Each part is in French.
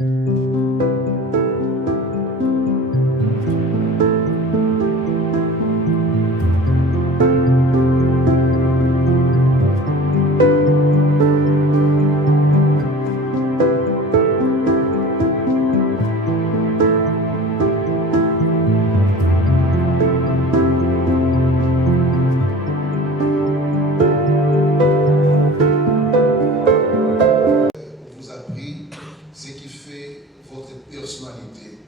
Vous a pris ce qui fait votre personnalité.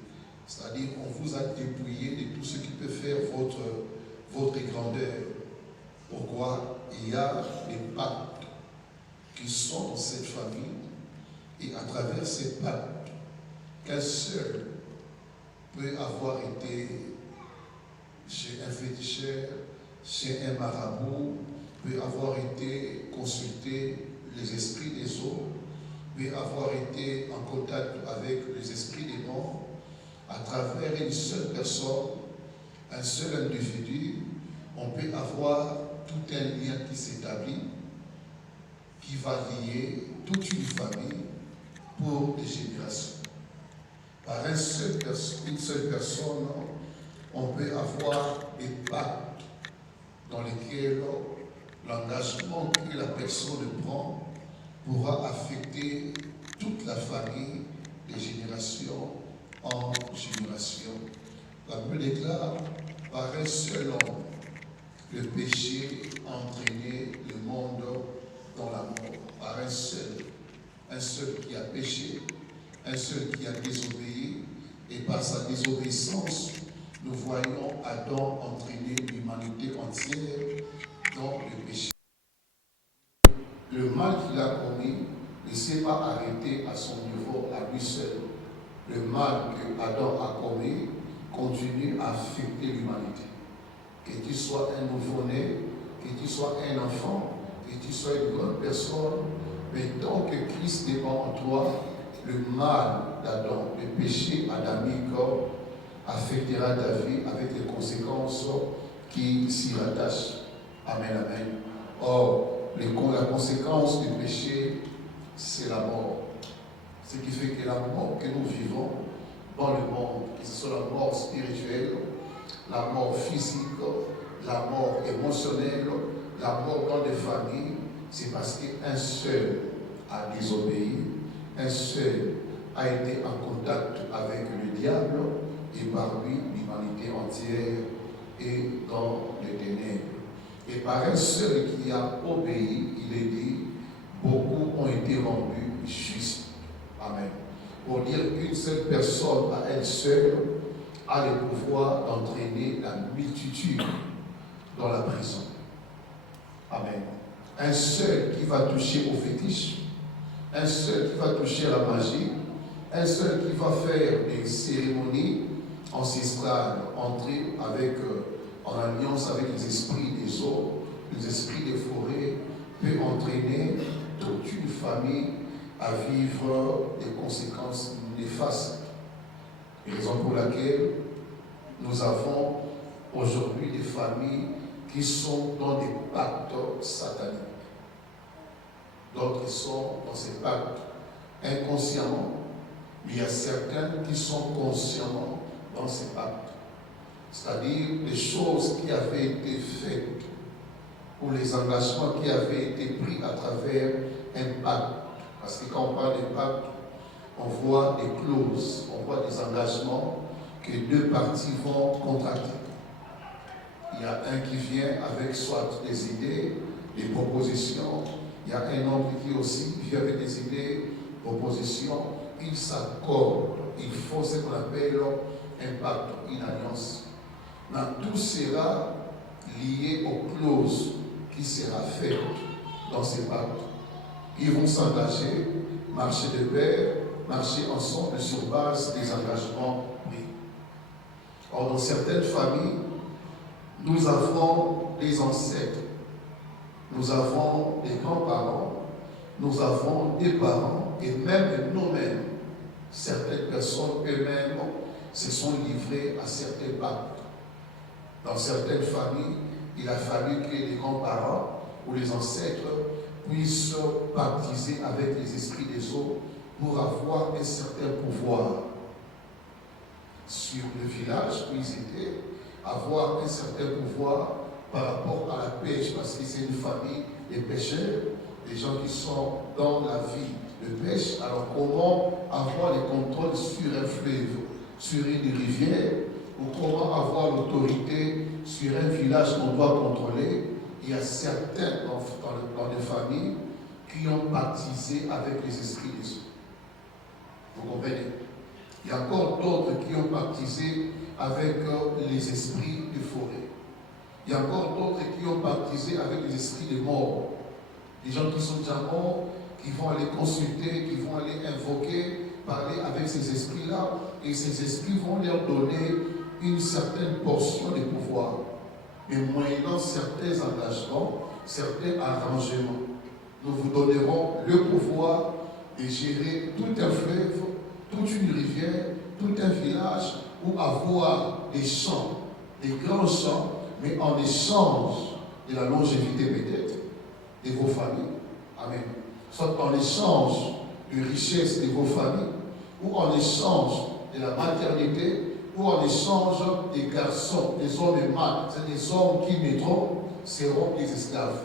C'est-à-dire qu'on vous a dépouillé de tout ce qui peut faire votre grandeur. Pourquoi? Il y a des pactes qui sont dans cette famille et à travers ces pactes, qu'un seul peut avoir été chez un féticheur, chez un marabout, peut avoir été consulter les esprits des eaux, peut avoir été en contact avec les esprits des morts, à travers une seule personne, un seul individu, on peut avoir tout un lien qui s'établit, qui va lier toute une famille pour des générations. Par une seule personne, on peut avoir des pactes dans lesquels l'engagement que la personne prend pourra affecter toute la famille de génération en génération. La Bible déclare, par un seul homme, le péché a entraîné le monde dans la mort. Par un seul qui a péché, un seul qui a désobéi, et par sa désobéissance, nous voyons Adam entraîner l'humanité entière dans le péché. Le mal qu'il a commis ne s'est pas arrêté à son niveau, à lui seul. Le mal que Adam a commis continue à affecter l'humanité. Que tu sois un nouveau-né, que tu sois un enfant, que tu sois une grande personne, mais tant que Christ dépend en toi, le mal d'Adam, le péché adamique affectera ta vie avec les conséquences qui s'y rattachent. Amen, amen. Or, la conséquence du péché, c'est la mort. Ce qui fait que la mort que nous vivons dans le monde, que ce soit la mort spirituelle, la mort physique, la mort émotionnelle, la mort dans les familles, c'est parce qu'un seul a désobéi, un seul a été en contact avec le diable, et par lui, l'humanité entière est dans les ténèbres. Et par un seul qui a obéi, il est dit, beaucoup ont été rendus justes. Amen. Pour dire qu'une seule personne à elle seule a le pouvoir d'entraîner la multitude dans la prison. Amen. Un seul qui va toucher au fétiche, un seul qui va toucher à la magie, un seul qui va faire des cérémonies ancestrales, entrer en alliance avec les esprits des eaux, les esprits des forêts, peut entraîner toute une famille à vivre des conséquences néfastes. Raison pour laquelle nous avons aujourd'hui des familles qui sont dans des pactes sataniques. D'autres sont dans ces pactes inconsciemment, mais il y a certains qui sont consciemment dans ces pactes. C'est-à-dire les choses qui avaient été faites ou les engagements qui avaient été pris à travers un pacte. Parce que quand on parle de pacte, on voit des clauses, on voit des engagements que deux parties vont contracter. Il y a un qui vient avec soit des idées, des propositions. Il y a un autre qui aussi vient avec des idées, propositions. Ils s'accordent. Il faut ce qu'on appelle un pacte, une alliance. Tout sera lié aux clauses qui sera faite dans ces pactes. Ils vont s'engager, marcher de pair, marcher ensemble sur base des engagements pris. Or, dans certaines familles, nous avons des ancêtres, nous avons des grands-parents, nous avons des parents et même nous-mêmes. Certaines personnes eux-mêmes se sont livrées à certains pactes. Dans certaines familles, il a fallu que les grands-parents ou les ancêtres puissent baptiser avec les esprits des eaux pour avoir un certain pouvoir sur le village où ils étaient, avoir un certain pouvoir par rapport à la pêche, parce que c'est une famille de pêcheurs, des gens qui sont dans la vie de pêche. Alors comment avoir le contrôle sur un fleuve, sur une rivière, ou comment avoir l'autorité sur un village qu'on doit contrôler? Il y a certains dans les familles qui ont baptisé avec les esprits des eaux. Vous comprenez? Il y a encore d'autres qui ont baptisé avec les esprits de forêt. Il y a encore d'autres qui ont baptisé avec les esprits de mort. Des gens qui sont déjà morts, qui vont aller consulter, qui vont aller invoquer, parler avec ces esprits-là, et ces esprits vont leur donner une certaine portion de pouvoir, mais moyennant certains engagements, certains arrangements. Nous vous donnerons le pouvoir de gérer tout un fleuve, toute une rivière, tout un village, ou avoir des champs, des grands champs, mais en échange de la longévité peut-être de vos familles. Amen. Soit en échange de richesse de vos familles, ou en échange de la maternité, ou en échange des garçons, des hommes et mâles, c'est des hommes qui naîtront, seront des esclaves.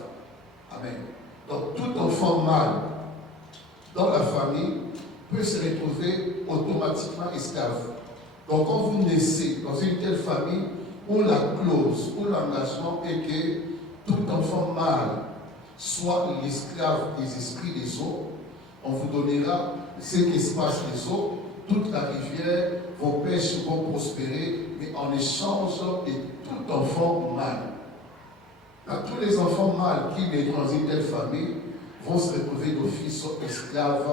Amen. Donc tout enfant mâle dans la famille peut se retrouver automatiquement esclave. Donc quand vous naissez dans une telle famille où la clause, où l'engagement est que tout enfant mâle soit l'esclave des esprits des eaux, on vous donnera ce qu'espace les eaux, toute la rivière, vos pêches vont prospérer, mais en échange de tout enfant mâle. Là, tous les enfants mâles qui naîtront dans une telle famille vont se retrouver d'office esclaves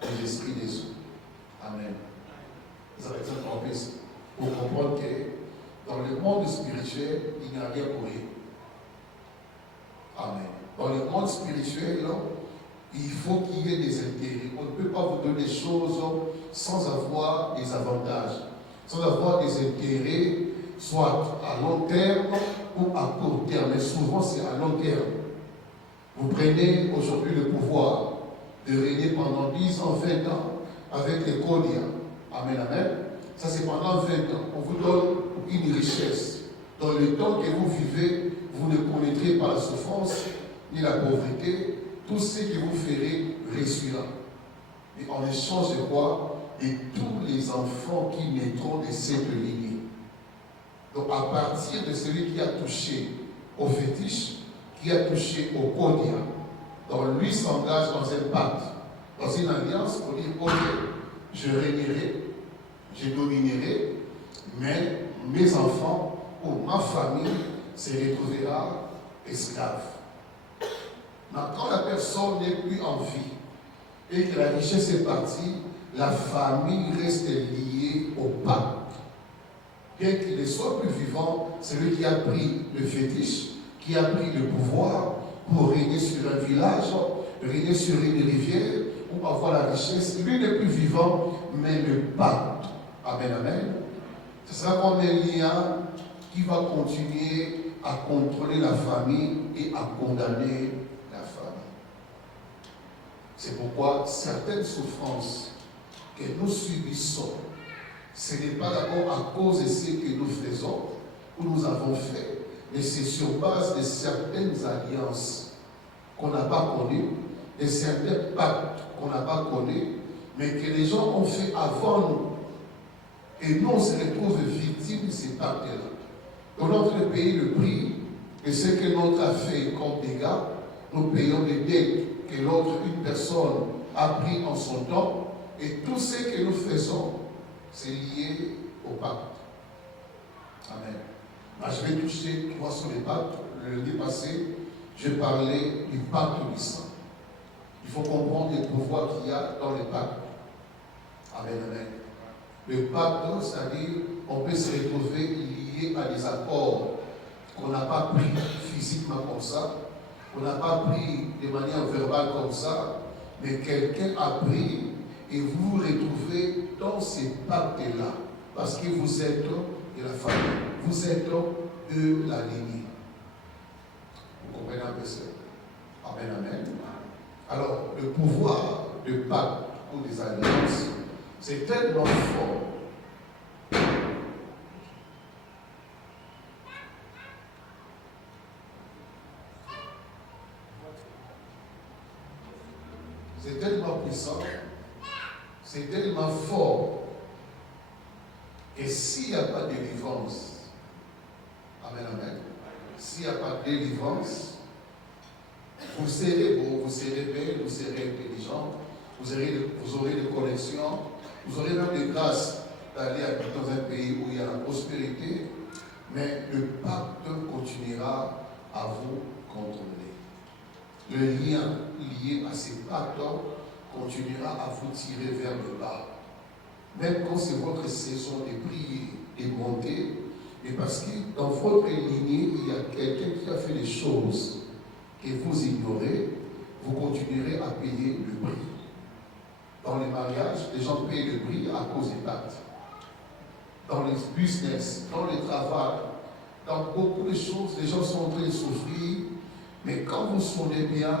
des esprits des eaux. Amen. Vous avez besoin de tromper pour comprendre que dans le monde spirituel, il n'y a rien pour rien. Amen. Dans le monde spirituel, il faut qu'il y ait des intérêts. On ne peut pas vous donner des choses sans avoir des avantages, sans avoir des intérêts, soit à long terme ou à court terme. Mais souvent, c'est à long terme. Vous prenez aujourd'hui le pouvoir de régner pendant 10 ans, 20 ans avec les Kodia. Amen, amen. Ça, c'est pendant 20 ans. On vous donne une richesse. Dans le temps que vous vivez, vous ne connaîtrez pas la souffrance ni la pauvreté. Tout ce que vous ferez réussira. Et en échange de quoi? De tous les enfants qui naîtront de cette lignée. Donc, à partir de celui qui a touché au fétiche, qui a touché au Kodia, donc lui s'engage dans un pacte, dans une alliance pour dire, ok, je régnerai, je dominerai, mais mes enfants ou ma famille se retrouvera esclave. Quand la personne n'est plus en vie et que la richesse est partie, la famille reste liée au pacte. Bien qu'il ne soit plus vivant, celui qui a pris le fétiche, qui a pris le pouvoir pour régner sur un village, régner sur une rivière, ou avoir la richesse, lui n'est plus vivant, mais le pacte. Amen, amen. Ce sera comme un lien qui va continuer à contrôler la famille et à condamner la famille. C'est pourquoi certaines souffrances que nous subissons, ce n'est pas d'abord à cause de ce que nous faisons ou nous avons fait, mais c'est sur base de certaines alliances qu'on n'a pas connues, de certains pactes qu'on n'a pas connus, mais que les gens ont fait avant nous. Et nous, on se retrouve victimes de ces pactes-là. Dans notre pays, le prix de ce que l'autre a fait comme dégâts, nous payons les dettes que l'autre, une personne, a pris en son temps, et tout ce que nous faisons, c'est lié au pacte. Amen. Je vais toucher 3 sur les pactes. Le lundi passé, je parlais du pacte du sang. Il faut comprendre les pouvoirs qu'il y a dans les pactes. Amen, amen. Le pacte, c'est-à-dire, on peut se retrouver lié à des accords qu'on n'a pas pris physiquement comme ça, qu'on n'a pas pris de manière verbale comme ça, mais quelqu'un a pris et vous vous retrouvez dans ces pactes-là, parce que vous êtes de la famille, vous êtes de la lignée. Vous comprenez un peu ça? Amen, amen. Alors, le pouvoir de pacte ou des alliances, c'est tellement fort. C'est tellement puissant, c'est tellement fort. Et s'il n'y a pas de délivrance, amen, amen, s'il n'y a pas de délivrance, vous serez beau, vous serez belle, vous serez intelligent, vous aurez des connexions, vous aurez même des grâces d'aller habiter dans un pays où il y a la prospérité, mais le pacte continuera à vous contrôler. Le lien lié à ces pactes continuera à vous tirer vers le bas. Même quand c'est votre saison de prier, de monter, mais parce que dans votre lignée, il y a quelqu'un qui a fait des choses que vous ignorez, vous continuerez à payer le prix. Dans les mariages, les gens payent le prix à cause des pactes. Dans les business, dans le travail, dans beaucoup de choses, les gens sont en train de souffrir, mais quand vous sonnez bien,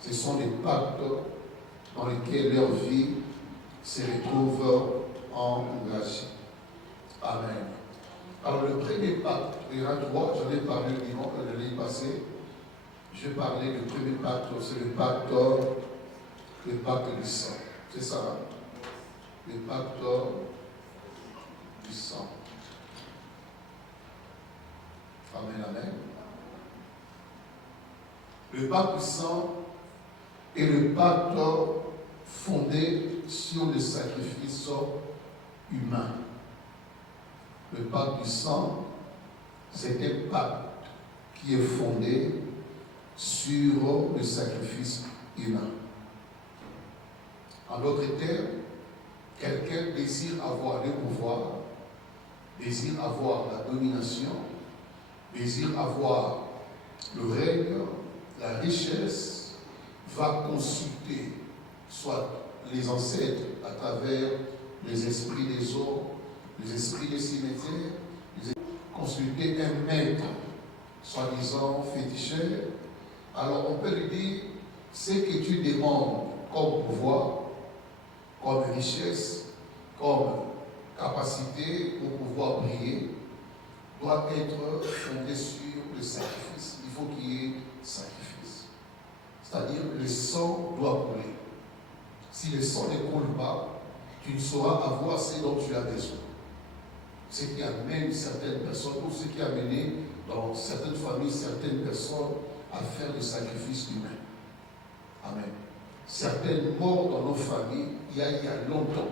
ce sont des pactes dans lesquels leur vie se retrouve engagée. Amen. Alors le premier pacte, il y en a trois, j'en ai parlé l'année passée. Je parlais du premier pacte, c'est le pacte du sang. C'est ça, hein? Le pacte du sang. Amen, amen. Le pacte du sang est le pacte fondé sur le sacrifice humain. Le pacte du sang, c'est un pacte qui est fondé sur le sacrifice humain. En d'autres termes, quelqu'un désire avoir le pouvoir, désire avoir la domination, désire avoir le règne, la richesse, va consulter soit les ancêtres à travers les esprits des eaux, les esprits des cimetières, consulter un maître, soi-disant féticheur. Alors on peut lui dire, ce que tu demandes comme pouvoir, comme richesse, comme capacité pour pouvoir prier, doit être fondé sur le sacrifice. Il faut qu'il y ait sacrifice. C'est-à-dire le sang doit couler. Si le sang ne coule pas, tu ne sauras avoir ce dont tu as besoin. Ce qui amène certaines personnes, ou ce qui a amené dans certaines familles, certaines personnes à faire des sacrifices humains. Amen. Certaines morts dans nos familles, il y a longtemps,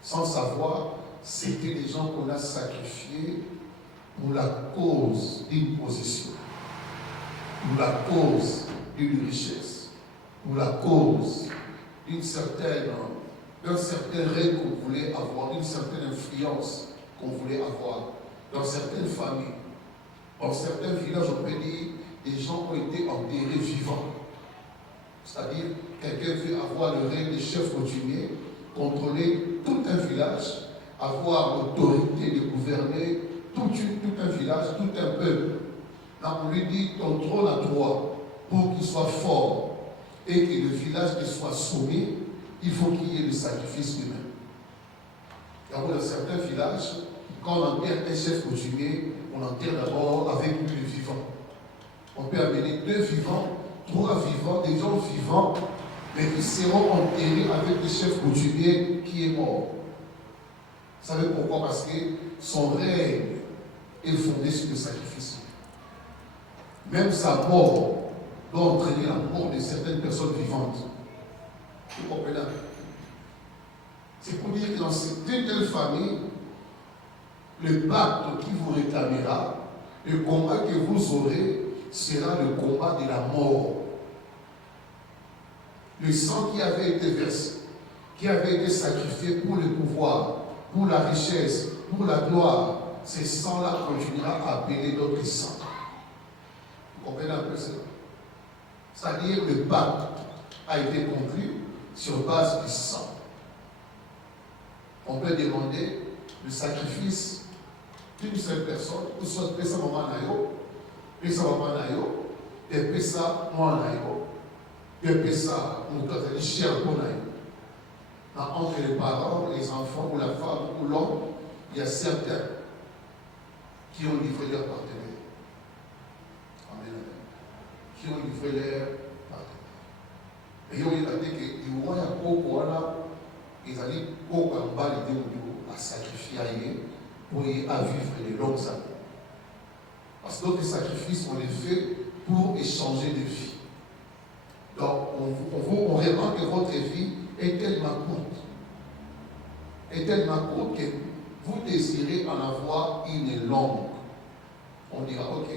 sans savoir, c'était des gens qu'on a sacrifiés pour la cause d'une position, pour la cause d'une richesse, pour la cause d'un certain règne qu'on voulait avoir, d'une certaine influence qu'on voulait avoir. Dans certaines familles, dans certains villages, on peut dire, des gens ont été enterrés vivants. C'est-à-dire, quelqu'un veut avoir le règne des chefs coutumiers, contrôler tout un village, avoir l'autorité de gouverner tout un village, tout un peuple. Là, on lui dit, ton trône à toi, pour qu'il soit fort et que le village soit soumis, il faut qu'il y ait le sacrifice humain. Dans certains villages, quand on enterre un chef coutumier, on enterre d'abord avec lui le vivant. On peut amener 2 vivants, 3 vivants, des gens vivants, mais qui seront enterrés avec le chef coutumier qui est mort. Vous savez pourquoi? Parce que son règne est fondé sur le sacrifice. Même sa mort doit entraîner la mort de certaines personnes vivantes. Vous comprenez? C'est pour dire que dans certaines telle famille, le pacte qui vous réclamera, le combat que vous aurez, sera le combat de la mort. Le sang qui avait été versé, qui avait été sacrifié pour le pouvoir, pour la richesse, pour la gloire, ce sang-là continuera à appeler d'autres sangs. Vous comprenez un peu cela? C'est-à-dire le pacte a été conclu sur base du sang. On peut demander le sacrifice d'une seule personne, ou soit pesa maman nayo, pesa papa nayo, et pesa moi nayo, et pesa moutazali cher pour nayo. Entre les parents, les enfants, ou la femme, ou l'homme, il y a certains qui ont livré leur partenaire. Amen. Qui ont livré leur partenaire. Et ils ont dit que ils allaient à sacrifier pour y à vivre les longues années. Parce que d'autres sacrifices, on les fait pour échanger de vie. Donc, on remarque que votre vie est tellement courte. Est tellement courte que vous désirez en avoir une longue. On dira, ok,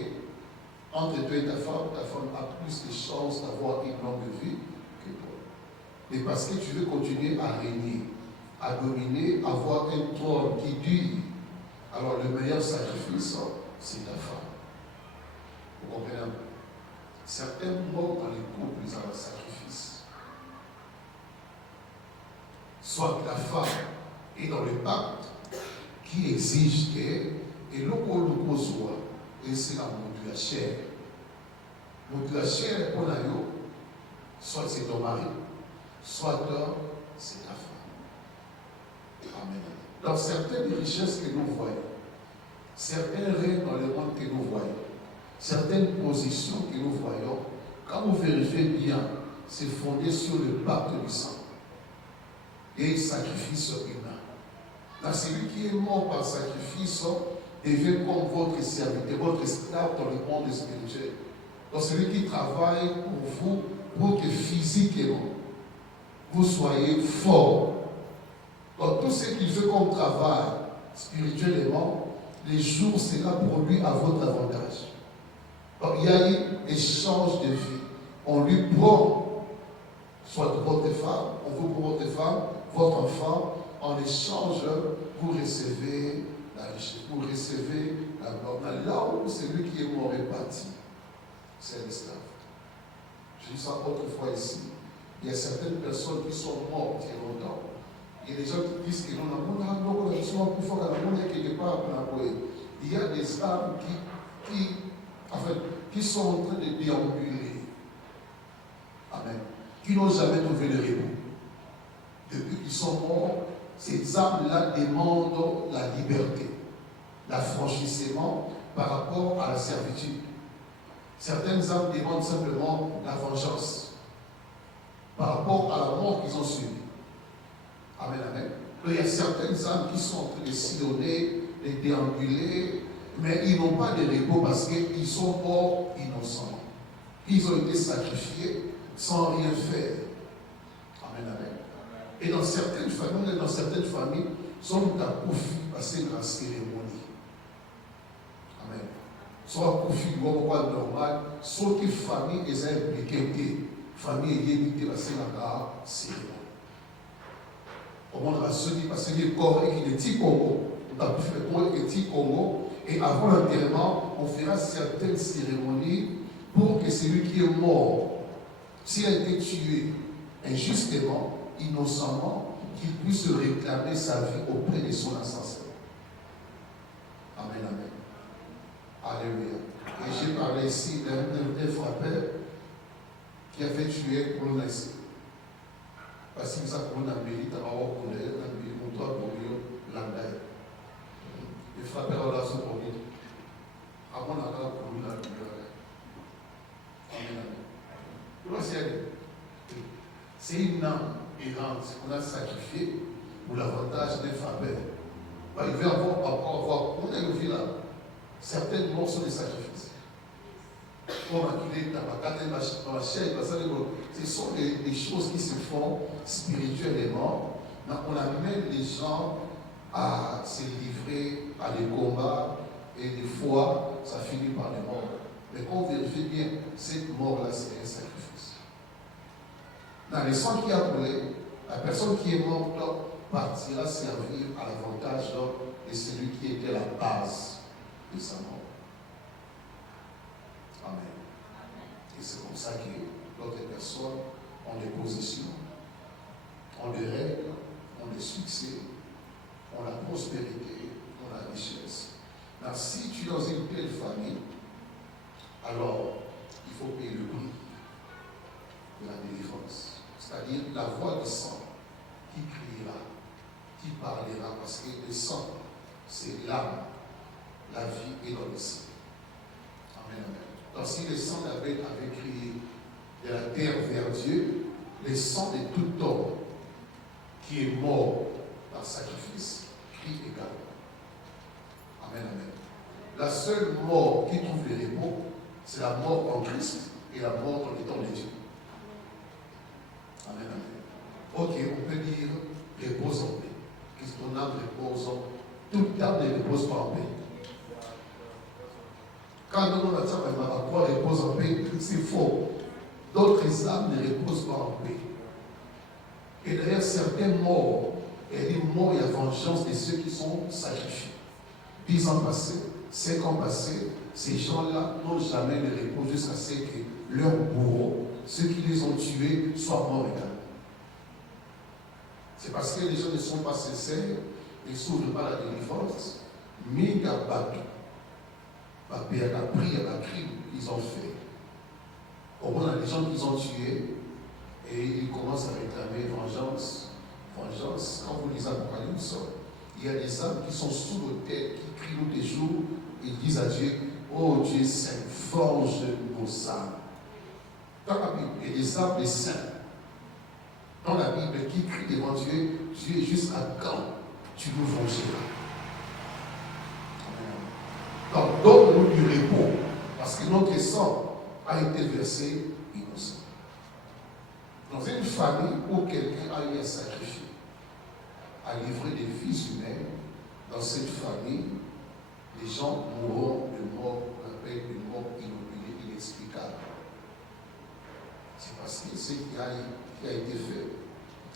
entre toi et ta femme a plus de chances d'avoir une longue vie que toi. Mais parce que tu veux continuer à régner, à dominer, avoir un trône qui dure, alors le meilleur sacrifice, c'est ta femme. Vous comprenez un peu? Certains morts dans les couples, ils ont un sacrifice. Soit la femme est dans le pacte qui exige que, et l'eau soit, et c'est la motu la chair. Motu la chair, pour la soit c'est ton mari, soit c'est ta femme. Amen. Dans certaines richesses que nous voyons, certains règnes dans le monde que nous voyons, certaines positions que nous voyons, quand vous vérifiez bien, c'est fondé sur le pacte du sang et sacrifice humain. Là, celui qui est mort par sacrifice devient comme votre serviteur, votre esclave dans le monde spirituel. Donc celui qui travaille pour vous, pour que physiquement, vous soyez fort. Donc tout ce qu'il fait comme travail spirituellement, les jours sera produit à votre avantage. Donc il y a eu échange de vie. On lui prend, soit votre femme, on vous prend votre femme, votre enfant, en échange, vous recevez la richesse, vous recevez la gloire. Là où celui qui est mort est parti, c'est l'esclave. Je dis ça autrefois ici. Il y a certaines personnes qui sont mortes il y a longtemps. Il y a des gens qui disent que il y a des âmes qui sont en train de déambuler. Amen. Qui n'ont jamais trouvé le repos. Depuis qu'ils sont morts, ces âmes-là demandent la liberté, l'affranchissement par rapport à la servitude. Certaines âmes demandent simplement la vengeance par rapport à la mort qu'ils ont subie. Amen, amen. Il y a certaines âmes qui sont en train de sillonner, de déambuler, mais ils n'ont pas de repos parce qu'ils sont morts innocents. Ils ont été sacrifiés sans rien faire. Amen, amen. Et dans certaines familles, sont à profit passer dans la cérémonie. Amen. Soit profit normal, soit que famille est impliquée, famille est limitée passer dans la cérémonie. Au monde va se dire parce que le corps est le petit Congo, on a profité le petit Congo, et avant l'enterrement, on fera certaines cérémonies pour que celui qui est mort, s'il a été tué injustement, innocemment, qu'il puisse réclamer sa vie auprès de son ancêtre. Amen, amen. Alléluia. Et j'ai parlé ici d'un frappeur qui a fait tuer pour ici. Parce que ça pour une mérite à avoir pour l'andaï. Le frappeur a la soupe pour lui. Avant la pour lui la Amen, amen. C'est une âme errante qu'on a sacrifiée pour l'avantage des frappeurs. Il veut avoir, on a vu là, certaines morts sont des sacrifices. Ce sont des choses qui se font spirituellement. Donc on amène les gens à se livrer à des combats et des fois, ça finit par les morts. Mais quand on vérifie bien, cette mort-là, c'est un sacrifice. Dans le sang qui a coulé, la personne qui est morte partira servir à l'avantage de celui qui était la base de sa mort. Amen. Et c'est comme ça que d'autres personnes ont des positions, ont des règles, ont des succès, ont la prospérité, ont la richesse. Alors, si tu es dans une telle famille, alors il faut payer le prix de la délivrance. C'est-à-dire la voix du sang qui crie dira, qui parlera, parce que le sang, c'est l'âme. La vie est dans le sang. Amen, amen. Donc si le sang d'Abel avait crié de la terre vers Dieu, le sang de tout homme qui est mort par sacrifice crie également. Amen, amen. La seule mort qui trouve le repos, c'est la mort en Christ et la mort dans les temps de Dieu. Amen, amen. Ok, on peut dire repose en paix. Qu'est-ce que ton âme repose en paix? Toute âme ne repose pas en paix. Quand nous on a dit que repose en paix, c'est faux. D'autres âmes ne reposent pas en paix. Et d'ailleurs, certains morts, et dit mort et la vengeance de ceux qui sont sacrifiés. 10 ans passés, 5 ans passés, ces gens-là n'ont jamais de repos jusqu'à ce que leurs bourreaux, ceux qui les ont tués, soient morts également. C'est parce que les gens ne sont pas sincères, ne s'ouvrent pas la délivrance, mais ils ont battu. Il y a la prière, la crime qu'ils ont fait. Au moins, il y a des gens qu'ils ont tués et ils commencent à réclamer vengeance. Vengeance, quand vous lisez Apocalypse, il y a des âmes qui sont sous l'autel, qui crient tous les jours et disent à Dieu, oh Dieu saint, venge nos âmes. Dans la Bible, il y a des âmes des saints. Dans la Bible, qui crient devant Dieu, Dieu, jusqu'à quand tu nous vengeras? Donc, donne-nous du repos, parce que notre sang a été versé innocent. Dans une famille où quelqu'un a eu un sacrifice, a livré des vies humaines, dans cette famille, les gens mourront de mort, on appelle une mort inopinée, inexplicable. C'est parce que ce qui a été fait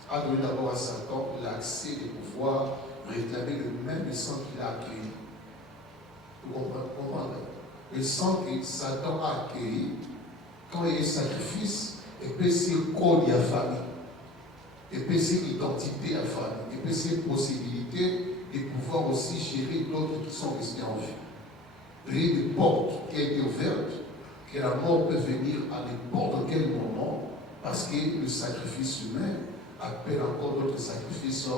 a donné d'abord à Satan l'accès de pouvoir réclamer le même sang qu'il a accueilli. Vous comprenez? Le sang que Satan a accueilli, quand il y a un sacrifice, et puis c'est code de la famille, et puis c'est identité à la famille, et puis c'est possibilité de pouvoir aussi gérer d'autres qui sont restés en vie. Il y a des portes qui ont été ouvertes, que la mort peut venir à n'importe quel moment, parce que le sacrifice humain appelle encore d'autres sacrifices.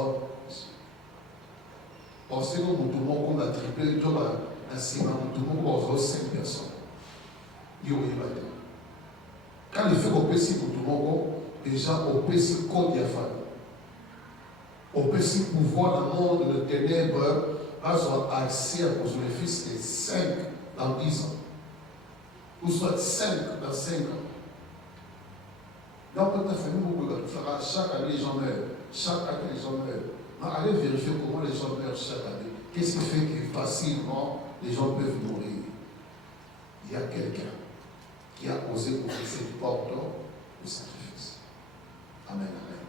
Pensez que nous tournons comme la triplée, nous tournons 5 personnes. Quand il fait qu'on peut s'y déjà on peut s'y code de la famille. On peut s'y pouvoir dans le monde de ténèbres, avoir accès à cause de fils de 5 dans 10 ans. Ou soit 5 dans 5 ans. Dans notre famille, chaque année les gens meurent. Chaque année les gens meurent. Mais allez vérifier comment les gens meurent chaque année. Qu'est-ce qui fait que facilement les gens peuvent mourir? Il y a quelqu'un qui a osé ouvrir cette porte au sacrifice. Amen, amen.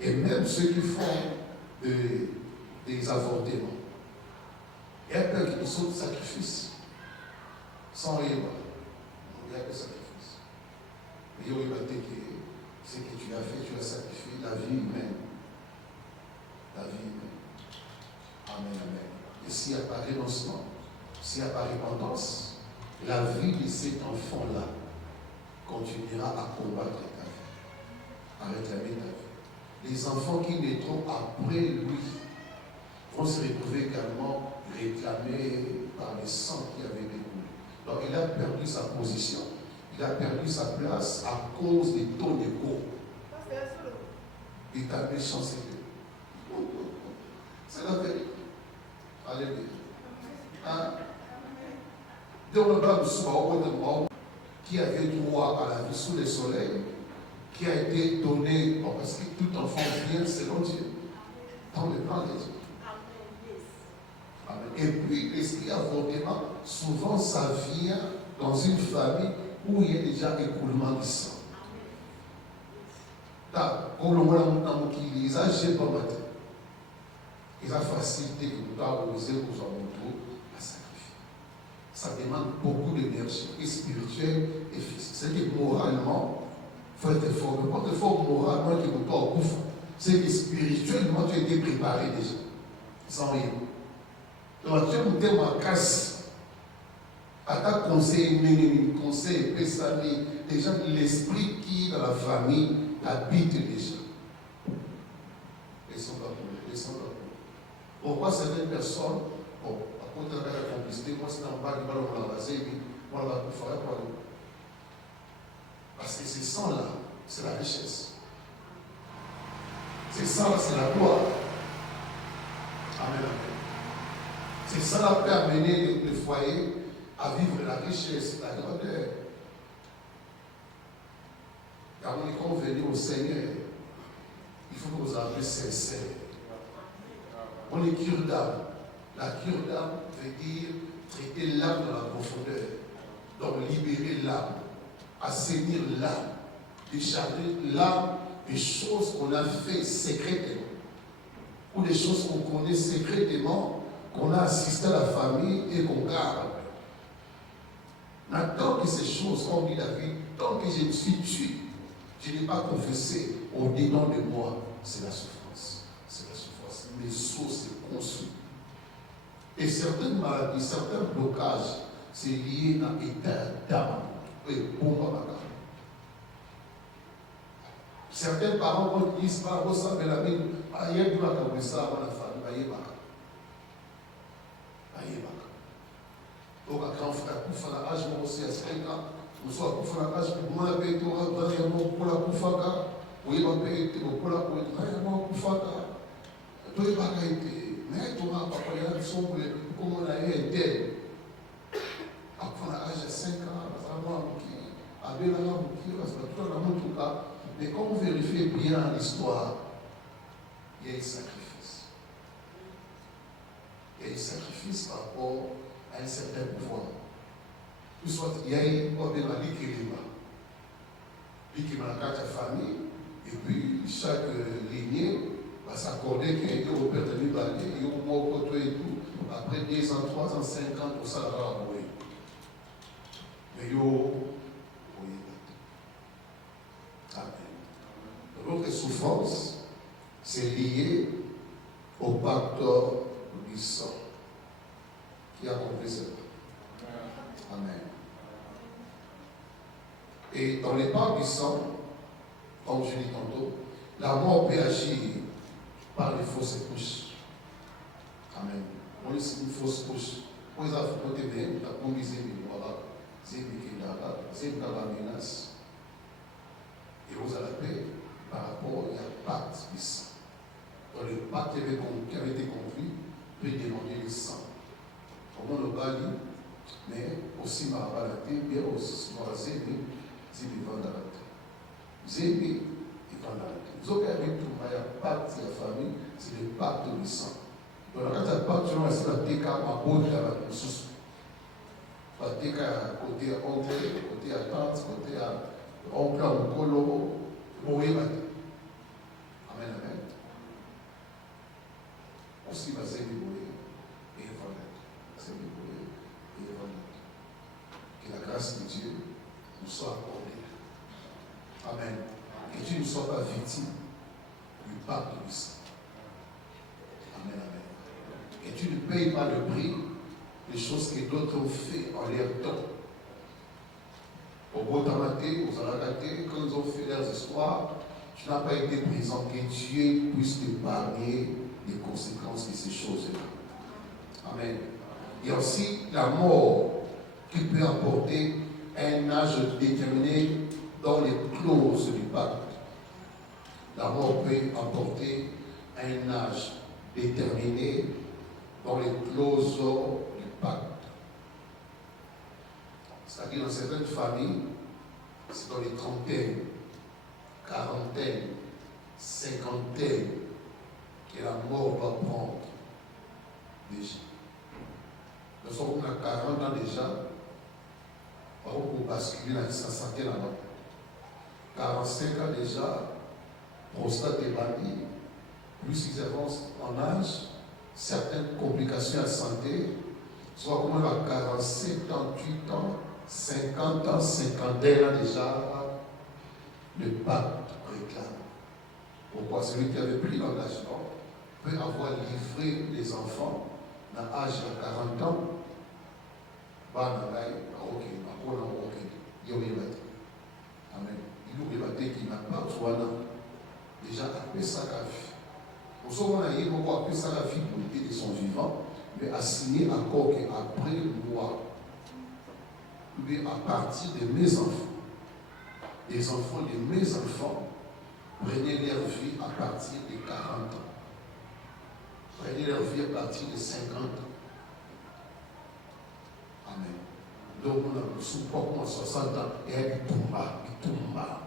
Et même ceux qui font des avortements, il y a quelqu'un qui sont de sacrifice sans rien. Il n'y a que sacrifice. Mais il y a ce que tu as fait, tu as sacrifié la vie humaine. La vie humaine. Amen, amen. Et s'il n'y a pas renoncement, s'il n'y a pas repentance, la vie de cet enfant-là continuera à combattre ta vie, à réclamer ta vie. Les enfants qui naîtront après lui vont se retrouver également réclamés par le sang qui avait découlé. Donc il a perdu sa position, il a perdu sa place à cause de ton égo. Et ta méchanceté. C'est la vérité. Alléluia. Hein? Qui avait droit à la vie sous le soleil, qui a été donné, parce que tout enfant vient selon Dieu, dans le plan de Dieu. Amen. Et puis, l'esprit avortement, souvent ça vient dans une famille où il y a déjà écoulement du sang. Ils ont facilité que nous avons osé aux amoureux à sacrifier. Ça demande beaucoup d'énergie, et spirituelle et physique. C'est que moralement, il faut être fort. Mais pas être fort moralement qui ne pas au coup. C'est que spirituellement, tu as été préparé déjà. Sans rien. Donc, tu as monté ma casse. À ta conseil, déjà l'esprit qui est dans la famille habite déjà. Et son Pourquoi certaines personnes, bon, à côté de la complicité, moi c'est en bas qui va l'embrasser, moi on va tout faire quoi. Parce que ces sangs-là, c'est la richesse. Ces sangs-là, c'est la gloire. Amen, amen. C'est ça qui peut amener le foyer à vivre la richesse, la grandeur. Car on est convenu au Seigneur, il faut que vous soyez sincères. On est cure d'âme. La cure d'âme veut dire traiter l'âme dans la profondeur. Donc libérer l'âme, assainir l'âme, décharger l'âme des choses qu'on a fait secrètement. Ou des choses qu'on connaît secrètement, qu'on a assisté à la famille et qu'on garde. Maintenant que ces choses, comme dit David, tant que je me suis tué, je n'ai pas confessé au-dedans de moi, c'est la souffrance. C'est la souffrance. Mes os se consument. Et certaines maladies, certains blocages, c'est lié à l'état d'âme. Certains parents vont dire, pas ressemble la mine, il y a du mal à ça avant la famille, il y a donc, quand on fait un âge, on aussi à 5 ans, on soit pour faire un âge, pour moi, payer tout, pour la Koufaka, oui, on va payer pour la Koufaka. Tout est pas été. Mais tu vas pas payer la sombre, comme on a eu un tel. Après, on a âge de 5 ans, on va à Bélan, en tout cas. Mais quand vous vérifiez bien l'histoire, il y a un sacrifice. Il y a un sacrifice par rapport à un certain pouvoir. Tout soit, il y a une qui m'a la famille, et puis chaque lignée va s'accorder qu'il y a au père de l'Ibalé, il y a au moins et tout. Après 2 ans, 3 ans, 5 ans, pour ça, va abouer. Mais yo, amen. Notre souffrance, c'est lié au pacte du sang. Qui a compris ça? Amen. Et dans les pactes du sang, comme je dis tantôt, la mort peut agir par les fausses couches. Amen. On dit une fausse couche. Pour les affronter bien, la commisée de l'Ouara, c'est une menace. Et vous allez la paix par rapport au pacte du sang. Dans le pacte qui avait été conclu, peut demander le sang. Comment le bali, mais aussi ma balade, bien aussi ma zébi, zébi vandalate. Zébi et vandalate. Vous avez avec tout, il y a un pacte de la famille, c'est le pacte du sang. Donc, quand il y a un pacte, tu vas essayer de déca à bout de la ressource. La déca côté oncle, côté à tante, côté à oncle, au colo, au Amen, amen. Aussi, ma zébi, et vandalate. Que la grâce de Dieu nous soit accordée. Amen. Que tu ne sois pas victime du pacte du sang. Amen, amen. Que tu ne payes pas le prix des choses que d'autres ont fait en leur temps. Au Botamate, aux Aragaté, quand ils ont fait leurs histoires, tu n'as pas été présent. Que Dieu puisse t'épargner les conséquences de ces choses-là. Amen. Il y a aussi la mort qui peut apporter un âge déterminé dans les clauses du pacte. La mort peut apporter un âge déterminé dans les clauses du pacte. C'est-à-dire dans certaines familles, c'est dans les trentaines, quarantaines, cinquantaines que la mort va prendre déjà. Nous sommes à 40 ans déjà, pour basculer dans sa santé là-bas. 45 ans déjà, prostate est bandit, plus ils avancent en âge, certaines complications à santé, soit comme à 47 ans, 8 ans, 50 ans, 51 ans déjà, le pape réclame. Pourquoi celui qui avait pris l'engagement peut avoir livré les enfants dans l'âge de 40 ans, amen. Il y qui n'a pas déjà appelé ça la vie. Pour ça, on a eu beaucoup appelé ça la vie pour l'idée de son vivant, mais a signé accord qu'après moi, mais à partir de mes enfants, des enfants de mes enfants, prenez leur vie à partir de 40 ans. Prenez leur vie à partir de 50 ans. Amen. Donc, on a souvent 60 ans et il y a du toumba.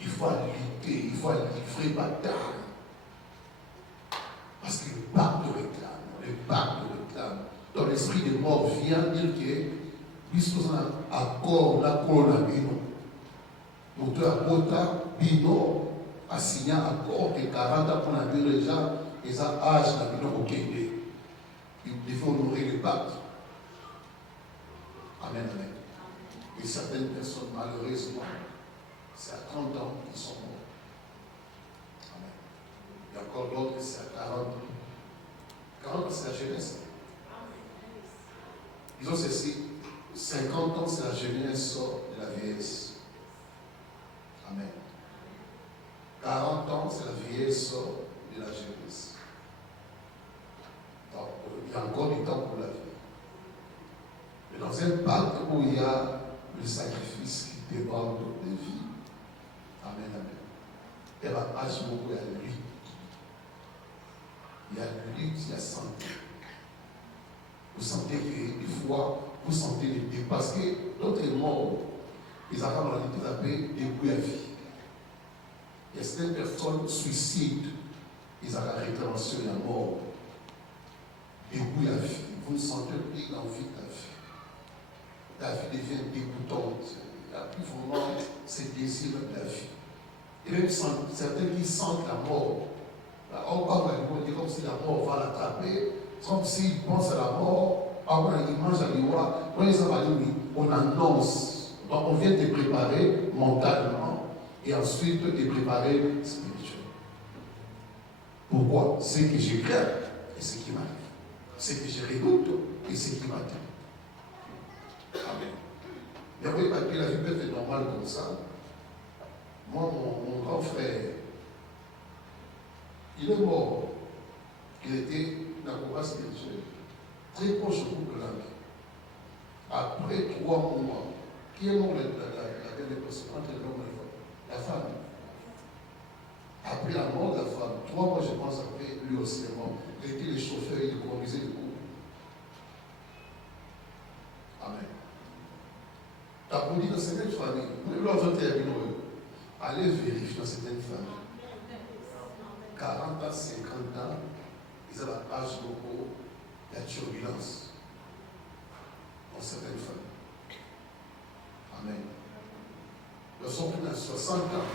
Il faut lutter, il faut livrer bataille. Parce que le pacte réclame. Dans l'esprit de mort vient dire que, puisque nous avons un accord, la colonne Bino, l'auteur Bota Bino a signé un accord de 40 ans pour la vie des gens, et ça âge la Bino au Kende. Il faut honorer le pacte. Amen. Et certaines personnes, malheureusement, c'est à 30 ans qu'ils sont morts. Amen. Il y a encore d'autres, c'est à 40 ans. 40 ans, c'est la jeunesse. Disons ceci, 50 ans, c'est la jeunesse de la vieillesse. Amen. 40 ans, c'est la vieillesse de la jeunesse. Donc, il y a encore du temps pour la vie. Mais dans un pacte où il y a le sacrifice qui déborde de vie, amen. Et la page beaucoup, il y a lutte. Il y a lutte, il y a santé. Vous sentez que des fois, vous sentez les dés. Parce que d'autres morts, ils ont dans la lutte appelée début à vie. Il y a certaines personnes suicides, ils ont la réclamation de la mort. Début à vie. Vous ne sentez plus l'envie de la vie. La vie devient dégoûtante. Il n'y a plus vraiment ce désir de la vie. Et même certains qui sentent la mort, on va dire comme si la mort va l'attraper, comme s'ils pensent à la mort, ils mangent à l'ivoire, on annonce. Donc on vient te préparer mentalement et ensuite te préparer spirituellement. Pourquoi? Ce que je crains et ce qui m'arrive. Ce que je redoute et ce qui m'attend. Amen. Mais vous voyez, la vie peut être normale comme ça. Moi, mon grand frère, il est mort. Il était dans le combat spirituel, très proche au couple de l'ami. Après 3 mois, qui est mort la dernière personne entre l'homme et la femme? La femme. Après la mort de la femme, 3 mois, je pense, après, lui aussi est mort. Il était le chauffeur, il conduisait le couple. Amen. T'as pour dire dans certaines familles, vous leur avez allez vérifier dans certaines familles. 40 ans, 50 ans, ils ont la page beaucoup, il y a turbulence dans certaines familles. Amen. Ils sont plus dans 60 ans.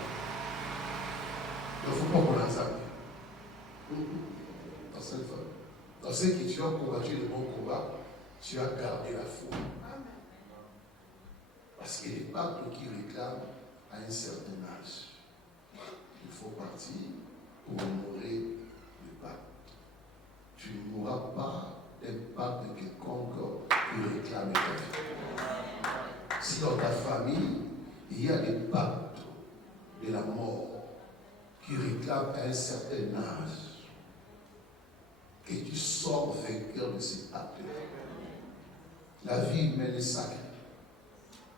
Il ne faut pas qu'on en sache. Dans cette famille. Dans ce que tu as combattu le bon combat, tu as gardé la foi. Parce que les pactes qui réclament à un certain âge, il faut partir pour honorer le pacte. Tu ne mourras pas d'un pacte quelconque qui réclame ta vie. Si dans ta famille, il y a des pactes de la mort qui réclament à un certain âge, que tu sors vainqueur de ces pactes-là. La vie humaine est sacrée.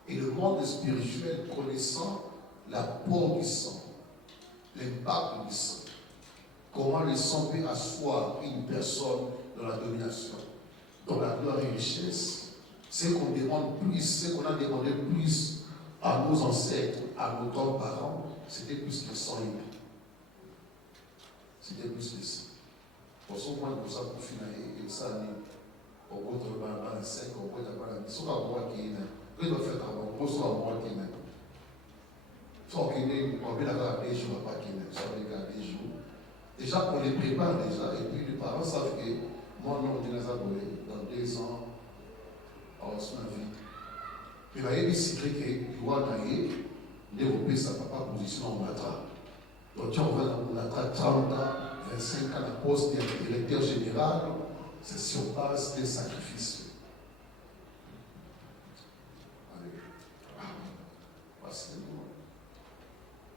Et le monde spirituel, connaissant l'apport du sang, l'impact du sang, comment le sang peut asseoir une personne dans la domination, dans la gloire et richesse, c'est qu'on demande plus, c'est qu'on a demandé plus à nos ancêtres, à nos grands-parents, c'était plus le sang humain. C'était plus le sang. Pour ce point, pour ça, pour finir, et ça, au bout de la 5, au bout de la 10, on va voir qui est là. Que doit faire avant, on soit moins qui n'est. Soit qui n'est, on va la des jours, pas qui n'est, soit des jours. Déjà, on les prépare déjà, et puis les parents savent que moi, non, on est dans 2 ans, on se met vite. Puis, il va y avoir des secrets qui doivent aller, développer sa papa position en attrape. Donc, tu on attrape 30 ans, 25 ans, la poste de directeur général, c'est sur base des sacrifices.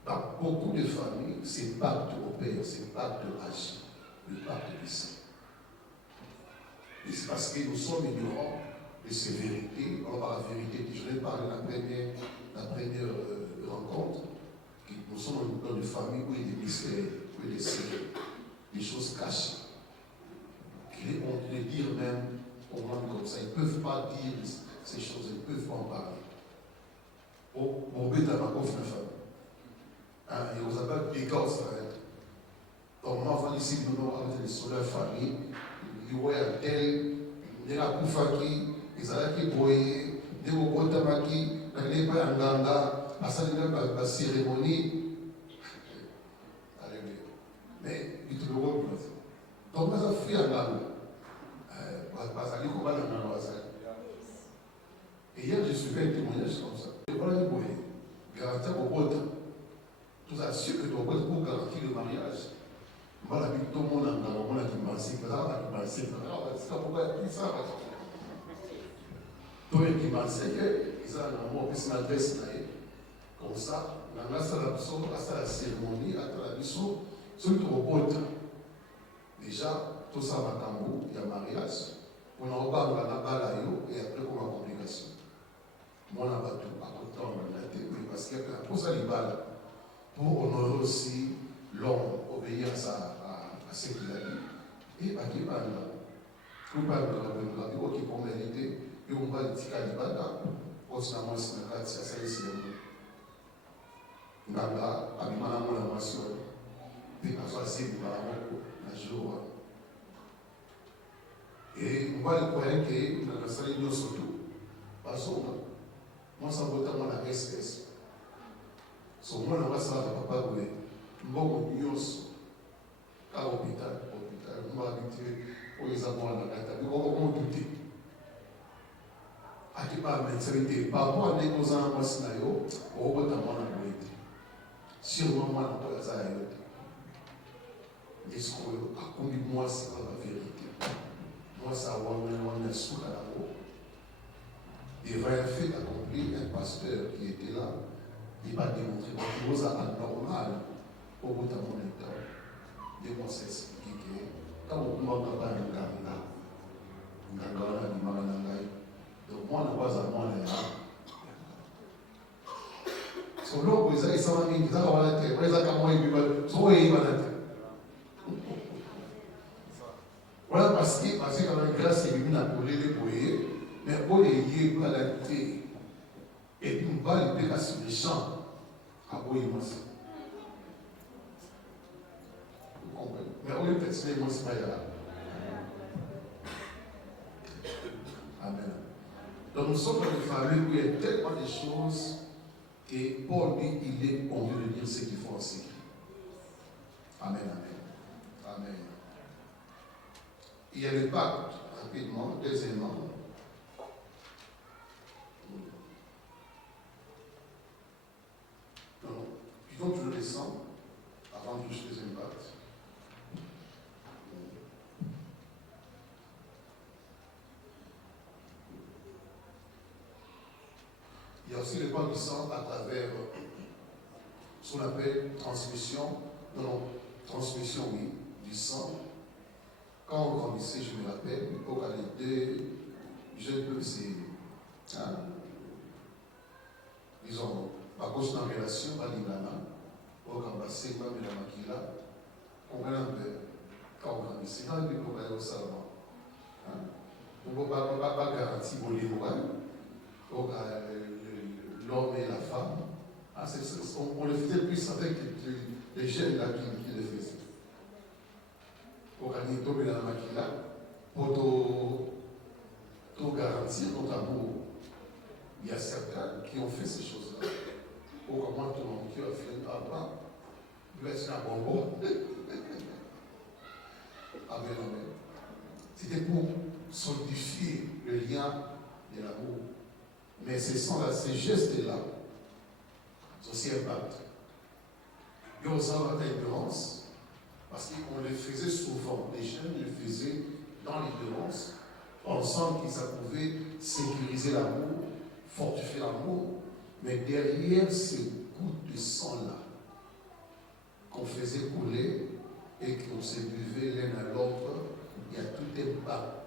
Dans beaucoup de familles, c'est pacte opère, c'est pacte agit, le pacte du sang. c'est parce que nous sommes ignorants de ces vérités. Alors, par la vérité, je vais parler de la première rencontre. Nous sommes dans une famille où il y a des mystères, où il y a des secrets, des choses cachées. Qu'il est honte de dire même au monde comme ça. Ils ne peuvent pas dire ces choses, ils ne peuvent pas en parler. Au but de la famille. Et vous avez des gosses. Donc, moi, avant ici, nous avons des soldats famille. Il y a tel, il y a un qui, ils ont qui boyer, des botamaki, il n'y a pas un ganga, à ça, il y a une cérémonie. Mais il te le voit. Donc, nous avons fait un ganga. Et hier, je suis fait un témoignage comme ça. Et voilà, il y a garantir au bout. Tout ça, sûr que tu vas pour garantir le mariage. Voilà, tout le monde a un qui m'a pourquoi il y a ça. Donc, il m'a dit qu'ils ont un amour, puis adresse comme ça. Dans la cérémonie, à la mission, ceux qui ont déjà, tout ça va tambour, il y a mariage. On en parle dans la balle et après, on a complication. Moi, on a battu à côté, on a été, mais parce qu'il y a pour ça, les balles, pour honorer aussi l'homme, obéir à ce qu'il a dit. Et à qui parle là? Tout parle de la bonne qui pour mériter, et on va le tirer à l'ibada, constamment, c'est la carte, c'est ça, c'est le Nanga, à l'imana, on a mentionné, puis à soi, c'est le jour. Et on va le croire que nous avons salé nous surtout. Parce que moi, ça vaut tellement la espèce. So, moi, on va savoir que papa voulait. Nous avons eu à l'hôpital, nous avons habitué pour les avoir dans la table. Nous avons douté. À qui pas la mentalité. Par rapport à nos enfants, scénario, on va t'avoir la vérité. Sûrement, moi, on peut la faire. Est-ce qu'à combien de mois, c'est pas la vérité? Moi, ça va me sous la peau. Et il va fait accompli un pasteur qui était là. Il va démontrer quelque chose anormal au bout de mon état. Et moi, c'est expliqué que quand on ne va pas un ganga, donc moi, on ne va pas à moi là. So, l'homme, il s'en va dire, il s'en va la terre, il s'en va moi, il va la terre. Voilà parce que quand la grâce est venue à courir les boyers, mais on est lié pour la terre. Et puis on va les faire sur les champs. À boyer moi ça. Vous comprenez? Mais on est peut-être moi c'est pas là. Amen. Donc nous sommes dans une famille où il y a tellement de choses que Paul dit il est convenu de dire ce qu'il faut en sécurité. Amen, amen. Amen. Il y a le pacte, rapidement, deuxièmement. Non, plutôt tu le descends avant de toucher le deuxième pacte. Il y a aussi le pacte du sang à travers ce qu'on appelle transmission, transmission, oui, du sang. Quand on grandissait, je me rappelle, au cas des deux jeunes peuples, c'est, disons, à cause d'une relation, à l'Inana, au Kambassé, à Milamakila, on a un peu, quand on grandissait, dans le but qu'on va aller au salon. On ne peut pas garantir pour les moines, l'homme et la femme. On le faisait plus avec les jeunes là qui le faisaient. Pour garantir notre amour. Il y a certains qui ont fait ces choses-là. Pour comment ton cœur a fait un blanc. Il va être un bonbon. Amen, amen. C'était pour solidifier le lien de l'amour. Mais ces gestes-là, c'est aussi un pacte. Il y a aussi une ignorance. Parce qu'on le faisait souvent, les jeunes le faisaient dans l'ignorance, pensant que ça pouvait sécuriser l'amour, fortifier l'amour, mais derrière ces gouttes de sang-là, qu'on faisait couler et qu'on se buvait l'un à l'autre, il y a tout un pacte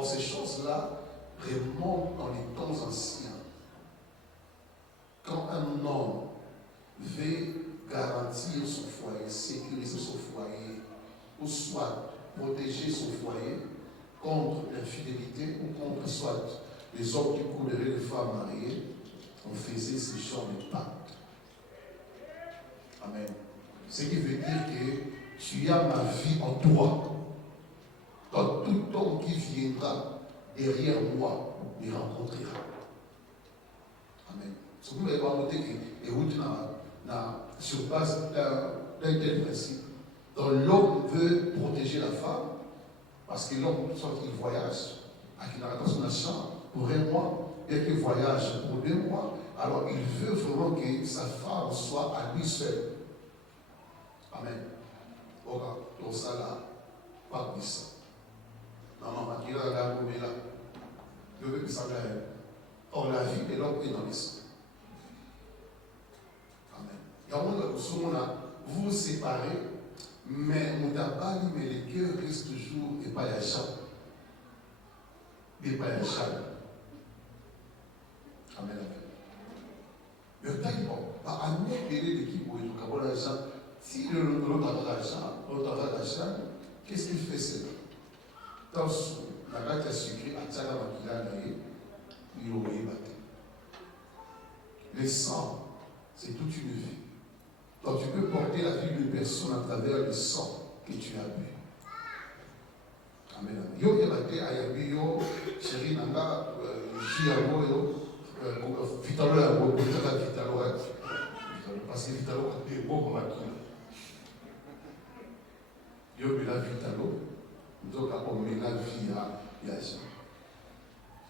Or, ces choses-là remontent dans les temps anciens. Quand un homme veut garantir son foyer, sécuriser son foyer, ou soit protéger son foyer contre l'infidélité ou contre soit les hommes qui couleraient les femmes mariées, on faisait ce genre de pacte. Amen. Ce qui veut dire que tu as ma vie en toi. Quand tout homme qui viendra derrière moi me rencontrera. Amen. Ce que vous avez noté que Ehud sur base d'un tel principe. Donc l'homme veut protéger la femme parce que l'homme, soit qu'il voyage, qu'il a son chambre pour un mois, et qu'il voyage pour 2 mois, alors il veut vraiment que sa femme soit à lui seul. Amen. Ora, tout ça là, pas puissant. Maman, qui a la gommé là, je veux que ça l'aide. Or, la vie de l'homme est dans l'esprit. Amen. Il y a un moment où vous vous séparez, mais mais le cœur reste toujours et pas à champ. Et pas à champ. Amen. Le temps est bon. Par année, il y a l'équipe où il y a l'argent. Si l'autre a l'argent, qu'est-ce qu'il fait c'est dans la gâte à sucré, à Tchana Makila, il y a battu. Le sang, c'est toute une vie. Donc tu peux porter la vie d'une personne à travers le sang que tu as bu. Amen. Yo yabate ayabi yo chéri nanga chiamo yo vitalo ya bo betaka vitalo ya parce que vitalo est bon pour la yo bela vitalo donc on met la vie à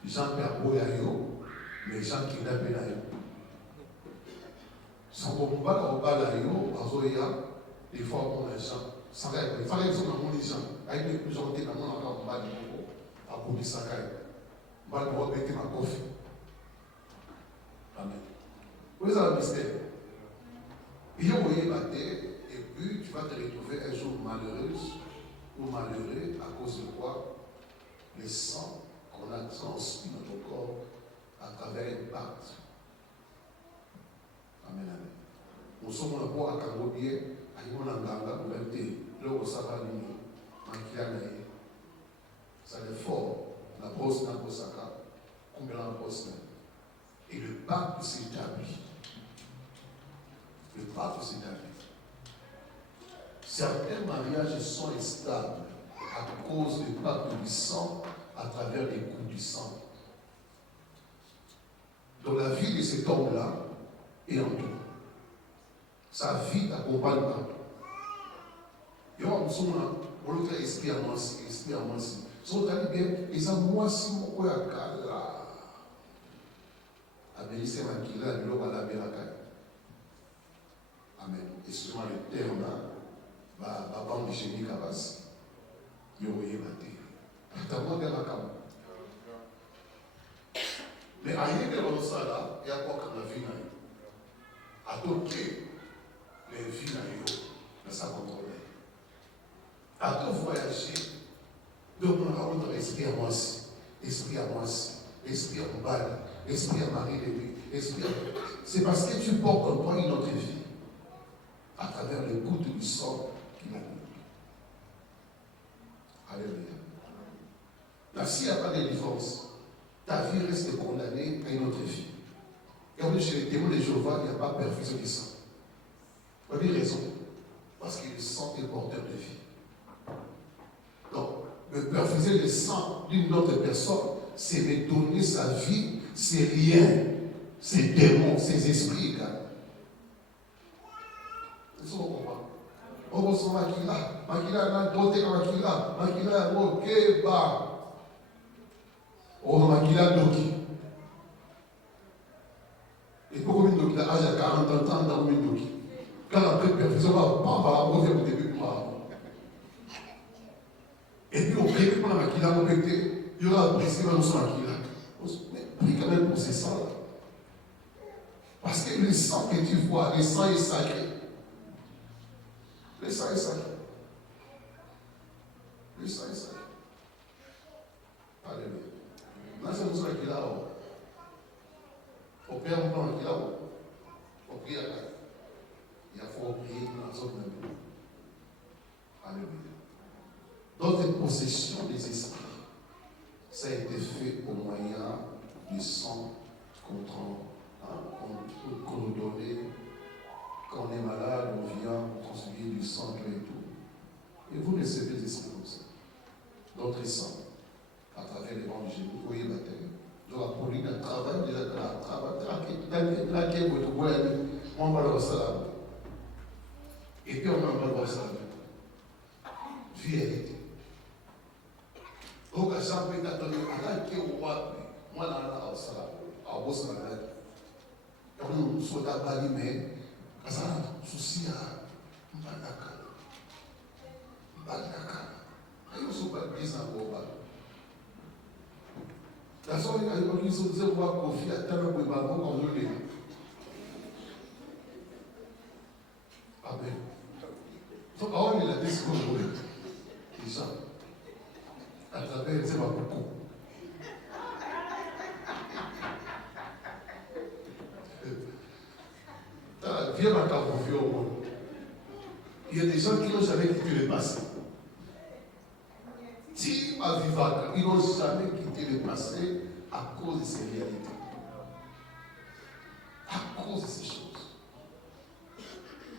Jean perd boya yo mais Jean qui n'a pas yo sans combat au balayo azoya des fois on a Jean sans il fallait que on a les gens avec les plus gens qui n'ont pas encore mal à couper sa caille mal pour répéter ma coffre. Amen. Où est le mystère? Il y a la terre et puis tu vas te retrouver un jour malheureuse ou malheureux à cause de quoi? Le sang qu'on a transmis dans notre corps à travers une pacte. Amen, amen. Nous sommes en rapport à Cambodia, à Yonanganga, ou même là où ça va nous, ça est fort, la brosse dans Osaka, combien la brosse. Et le pacte s'établit. Le pacte s'établit. Certains mariages sont instables à cause du pacte du sang à travers les coups du sang. Donc la vie de cet homme-là est en toi. Sa vie t'accompagne partout. Et on a l'autre esprit à moi, esprit à moi. Sont allés bien, et ça, moi, si mon quoi à Kala. Abélissé Makila, le lobe à la Bérakay. Amen. Excusez-moi le terme là. Va prendre le chéni Kabas. Yoye Maté. T'as pas de la cam. Mais ailleurs que ça là, il y a quoi comme la vie là. À toquer les vies là, mais ça contrôle. À tout voyager, donc on a notre esprit à moi, esprit à moi, esprit à balle, esprit à Marie de lui, esprit à... C'est parce que tu portes en toi une autre vie, à travers le goutte du sang qu'il a mis. Alléluia. Là, s'il n'y a pas de délivrance, ta vie reste condamnée à une autre vie. Et on dit chez les témoins de Jéhovah, il n'y a pas perfusion du sang. On a raison. Parce que le sang est porteur de vie. Donc, me perfuser le sang d'une autre personne, c'est me donner sa vie, ses liens, ses démons, ses esprits. C'est ce qu'on comprend. On ressent Makila, Makila, Mokeba. On Makila Doki. Et pourquoi Doki, l'âge à 40 ans, dans Doki. Quand la perfusion va revenir au début, et puis on prie pour la maquilla, on pété, il y aura un président dans son maquilla. Mais prie quand même pour ces sangs-là. Parce que le sang que tu vois, le sang est sacré. Le sang est sacré. Le sang est sacré. Alléluia. Alléluia. Notre possession des esprits, ça a été fait au moyen du sang qu'on nous donnait. Quand on est malade, on vient transfuser du sang et tout. Et vous recevez des esprits comme ça. D'autres sang, à travers les rangs du génie, vous voyez la terre. Donc, la police, le travail, on va le salam. Et puis, on va le salam. Vérité. Donc, à chaque fois, on a donné un qui est au roi, moi, là, au salam, à vos salades. Et on nous souhaite à Bali, mais, à ça, souci à Mbandaka. Et on se bat bien en Boba. La soirée, ils se disaient voir confier à tel ou tel moment qu'on veut les. Amen. Donc, on est la discours de déjà. À travers, c'est pas beaucoup. Viens maintenant confier au monde. Il y a des gens qui n'ont jamais quitté le passé. Si à vivre, ils n'ont jamais quitté le passé à cause de ces réalités. À cause de ces choses.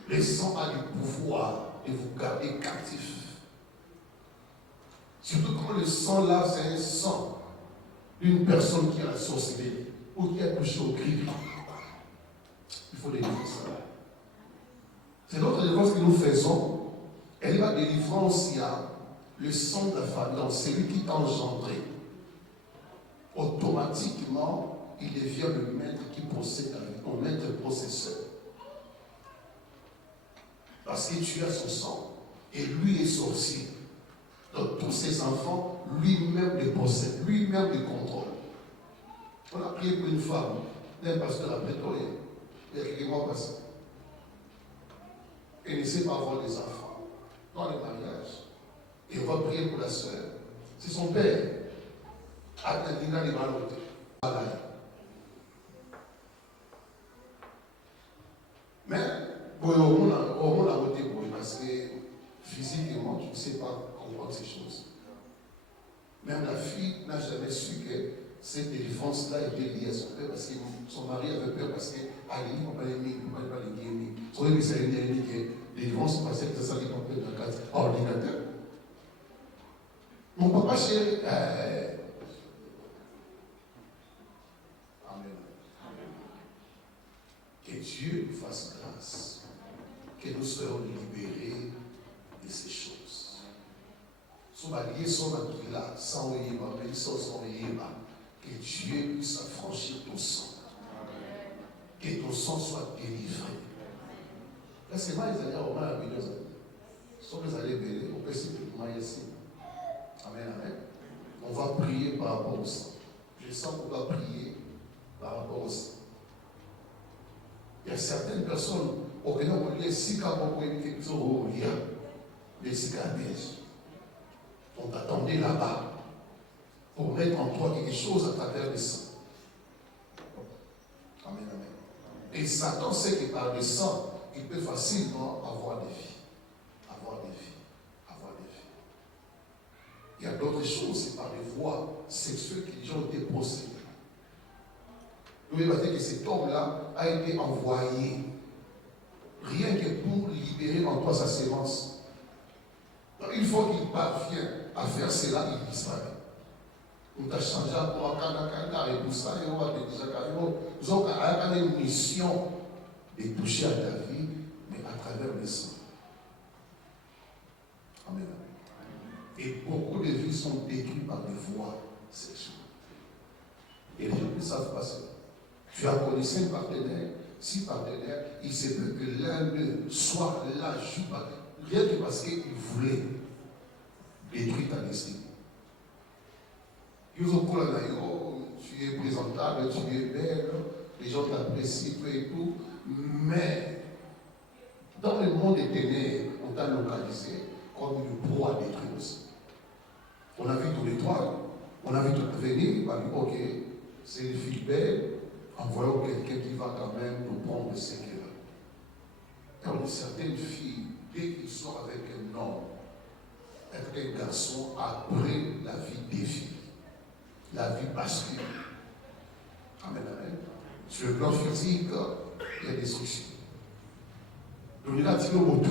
Le sang a le pouvoir de vous garder captifs. Surtout quand le sang là, c'est un sang d'une personne qui a sorcelé ou qui a touché au crime. Il faut délivrer ça. C'est notre délivrance que nous faisons. Elle est la délivrance, il y a le sang de la famille, donc celui qui t'a engendré. Automatiquement, il devient le maître qui possède la vie, ton maître possesseur. Parce que tu as son sang. Et lui est sorcier. Donc tous ses enfants, lui-même les possède, lui-même les contrôle. On a prié pour une femme, un pasteur à Pretoria, il y a quelques mois passés. Elle ne sait pas avoir des enfants dans le mariage. Et on va prier pour la sœur. C'est son père. Attendina les malotés. Mais, au monde a voté pour lui parce que physiquement, tu ne sais pas comprendre ces choses. Même la fille n'a jamais su que cette délivrance-là était liée à son père parce que son mari avait peur parce qu'elle dit qu'on ne peut pas les guérir. Son père s'est dit que la délivrance passait que ça dépend de la carte ordinateur. Mon papa chéri, Amen. Que Dieu nous fasse grâce, que nous soyons libérés de ces choses. Son allié, son là, sans yéba, mais sans yéba, que Dieu puisse affranchir ton sang. Que ton sang soit délivré. Là, c'est moi, les alliés, on va la bénir. Sont les alliés bénis, on peut simplement ici. Amen, amen. On va prier par rapport au sang. Je sens qu'on va prier par rapport au sang. Il y a certaines personnes, au Kenya, on dit, si quand on peut quelque chose, il y a des cicatrices. On t'attendait là-bas pour mettre en toi quelque chose à travers le sang. Amen, amen. Et Satan sait que par le sang, il peut facilement avoir des vies. Avoir des vies. Avoir des vies. Il y a d'autres choses, c'est par les voies sexuelles que les gens ont été possédés. Vous voyez que cet homme-là a été envoyé rien que pour libérer en toi sa sémence. Donc, une fois qu'il parvient à faire cela, il disparaît. On t'a changé pour un canard et tout ça, et on va te dire nous avons une mission de toucher à ta vie, mais à travers le sang. Amen. Et beaucoup de vies sont détruites par des voies sexuelles. Et les gens ne savent pas cela. Tu as connu 5 partenaires, 6 partenaires, il se peut que l'un d'eux soit là, rien que parce qu'il voulait détruire ta destinée. Tu es présentable, tu es belle, les gens t'apprécient, tout et tout, mais dans le monde des ténèbres, on t'a localisé comme une proie détruite aussi. On a vu tous les trois, on a vu tout venir, il va dire, ok, c'est une fille belle, envoyons quelqu'un qui va quand même nous prendre ce qu'elle a. Comme certaines filles, dès qu'ils sont avec un homme, avec un garçon, après la vie défile, la vie bascule. Amen, amen. Sur le plan physique, il y a des soucis. Donc il y a un petit peu de tout.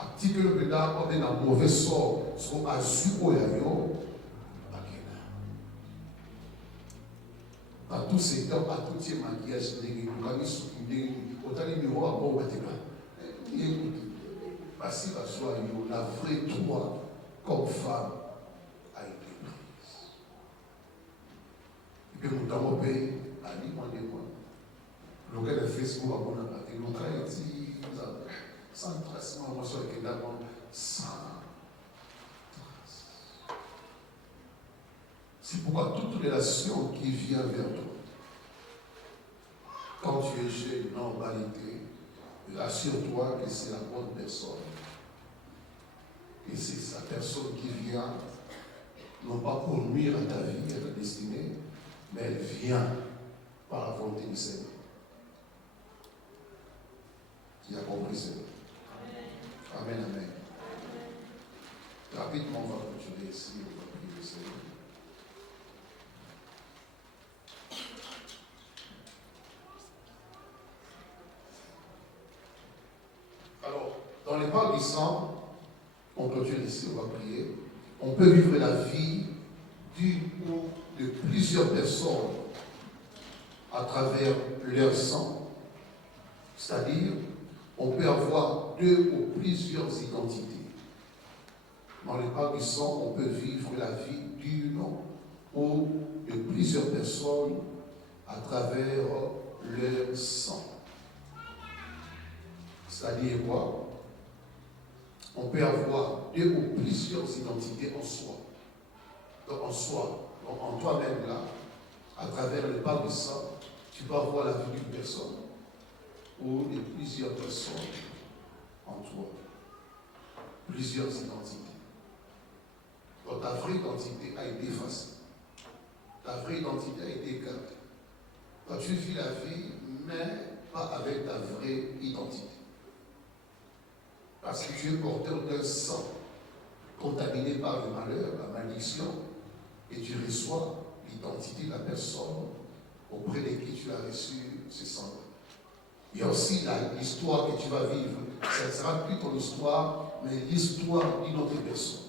Un petit peu de temps, on est dans un mauvais sort, sur un suo et dans tous ces temps, à tout ces maquillages, autant les miroirs, bon, parce que la vraie toi, comme femme, a été prise. Et puis, nous avons payé à l'immédiat. Le gars de Facebook, on a parlé, nous avons dit, sans trace, moi, je suis d'abord sans trace. C'est pourquoi toute relation qui vient vers toi, quand tu es jeune, normalité, assure-toi que c'est la bonne personne. Et c'est sa personne qui vient, non pas pour nuire à ta vie, à ta destinée, mais elle vient par la volonté du Seigneur. Tu as compris, Seigneur? Amen, amen. Rapidement, on va continuer ici, on va prier le Seigneur. Alors, dans les pas du sang, on continue ici, on va prier. On peut vivre la vie d'une ou de plusieurs personnes à travers leur sang. C'est-à-dire, on peut avoir deux ou plusieurs identités. Dans les pas du sang, on peut vivre la vie d'une ou de plusieurs personnes à travers leur sang. C'est-à-dire quoi? On peut avoir deux ou plusieurs identités en soi. Donc en soi, donc en toi-même là, à travers le pas du sang, tu peux avoir la vie d'une personne ou de plusieurs personnes en toi. Plusieurs identités. Donc ta vraie identité a été effacée. Ta vraie identité a été écartée. Quand tu vis la vie, mais pas avec ta vraie identité. Parce que tu es porteur d'un sang contaminé par le malheur, la malédiction, et tu reçois l'identité de la personne auprès de qui tu as reçu ce sang. Il y a aussi l'histoire que tu vas vivre. Ça ne sera plus ton histoire, mais l'histoire d'une autre personne.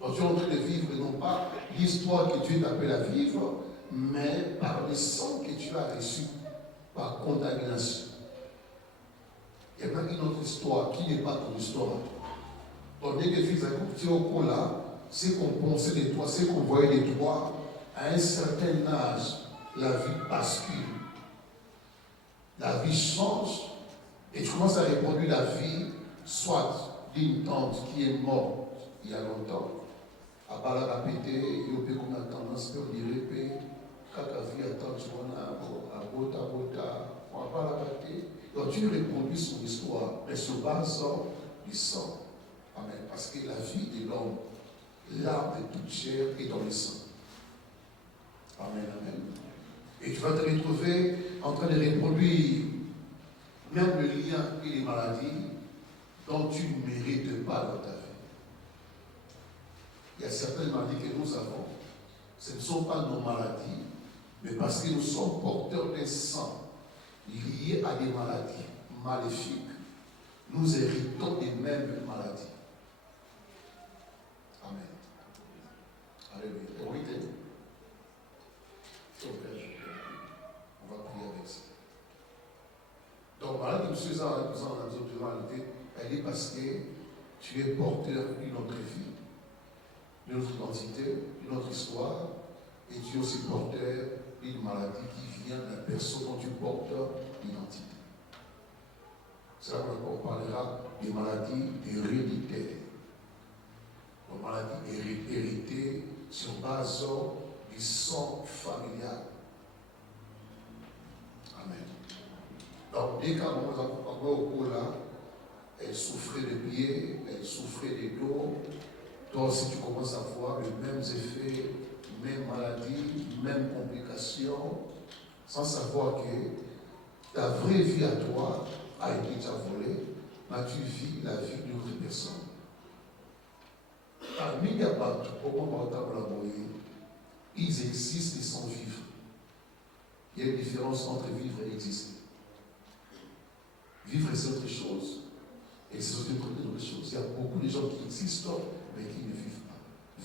Donc tu es en train de vivre non pas l'histoire que Dieu t'appelle à vivre, mais par le sang que tu as reçu par contamination. Il y a même une autre histoire qui n'est pas ton histoire. Donc dès que tu es au cours là, ce qu'on pensait de toi, ce qu'on voyait de toi, à un certain âge, la vie bascule. La vie change et tu commences à reproduire la vie, soit d'une tante qui est morte il y a longtemps, à part la répéter, et on peut qu'on a tendance à dire, quand la vie attend, tu vois, à bota, on va pas la répéter. Donc tu reproduis son histoire, mais sur base du sang. Amen. Parce que la vie de l'homme, l'âme de toute chair est dans le sang. Amen, amen. Et tu vas te retrouver en train de reproduire même le lien et les maladies dont tu ne mérites pas dans ta vie. Il y a certaines maladies que nous avons. Ce ne sont pas nos maladies, mais parce que nous sommes porteurs d'un sang liés à des maladies maléfiques, nous héritons des mêmes maladies. Amen. Alléluia. Oui, on va prier avec ça. Donc, maladie, nous en réalité, elle est parce que tu es porteur d'une autre vie, d'une autre identité, d'une autre histoire, et tu es aussi porteur d'une maladie qui vient de la personne dont tu portes l'identité. C'est là qu'on parlera des maladies héréditaires. Les maladies héritées sur base du sang familial. Amen. Donc, dès qu'à un moment au cours là, elle souffrait de pieds, elle souffrait de dos. Toi aussi, tu commences à voir les mêmes effets, mêmes maladies, mêmes complications, sans savoir que ta vraie vie à toi avec qui tu as volé, mais tu vis la vie d'une autre personne. Parmi les bateaux, au moment où ils existent et sans vivre. Il y a une différence entre vivre et exister. Vivre, c'est autre chose. Exister, c'est autre chose. Il y a beaucoup de gens qui existent, mais qui ne vivent pas.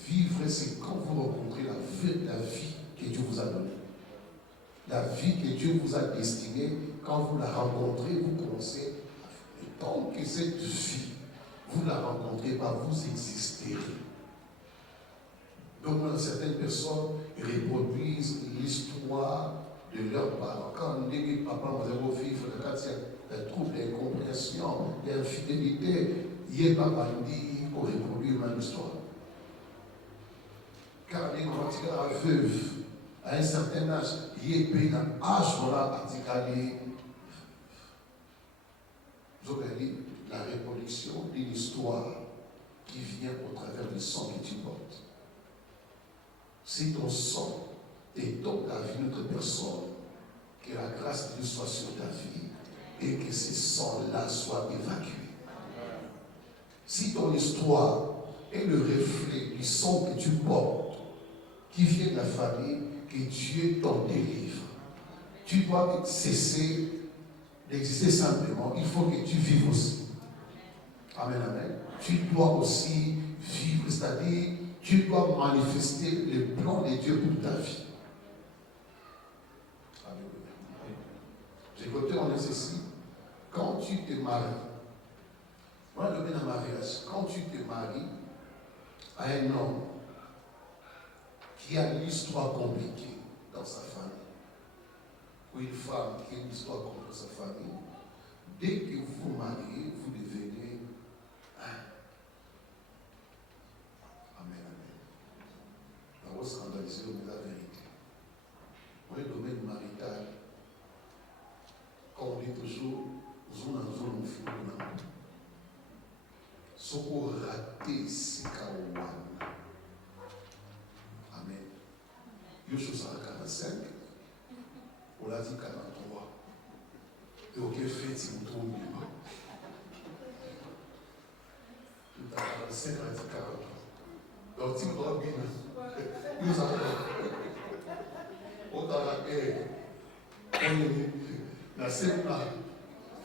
Vivre, c'est quand vous rencontrez la vie que Dieu vous a donnée. La vie que Dieu vous a destinée, quand vous la rencontrez, vous commencez à vivre. Et tant que cette vie, vous ne la rencontrez pas, vous existez. Donc, certaines personnes reproduisent l'histoire de leurs parents. Quand on dit que papa m'a vivre, quand il y a un trouble d'incompréhension, d'infidélité, il n'y a pas dit qu'on reproduit une histoire. Car les grands veuve, à un certain âge, il y a un âge voilà particulier. Donc, elle dit la reproduction d'une histoire qui vient au travers du sang que tu portes. Si ton sang est dans ta vie d'une autre personne, que la grâce de Dieu soit sur ta vie et que ce sang-là soit évacué. Si ton histoire est le reflet du sang que tu portes, qui vient de la famille, que Dieu t'en délivre, tu dois cesser d'exister simplement. Il faut que tu vives aussi. Amen, amen. Tu dois aussi vivre, c'est-à-dire tu dois manifester le plan de Dieu pour ta vie. J'ai écouté en ceci. Quand tu te maries, moi je viens d'un mariage, quand tu te maries à un homme qui a une histoire compliquée dans sa famille, ou une femme qui a une histoire compliquée dans sa famille, dès que vous vous mariez, vous devenez un. Amen, amen. On va scandaliser la vérité. Dans le domaine marital, comme on dit toujours, zone en zone, on fait un an. Ce qu'on raté, c'est qu'on a. Amen. Il y a 45, on l'a dit 43. Et auquel fait, c'est un tour libre. Tout à 45, on a dit 43. Donc, si vous doit bien, nous avons. On a la guerre. On est la CEPA,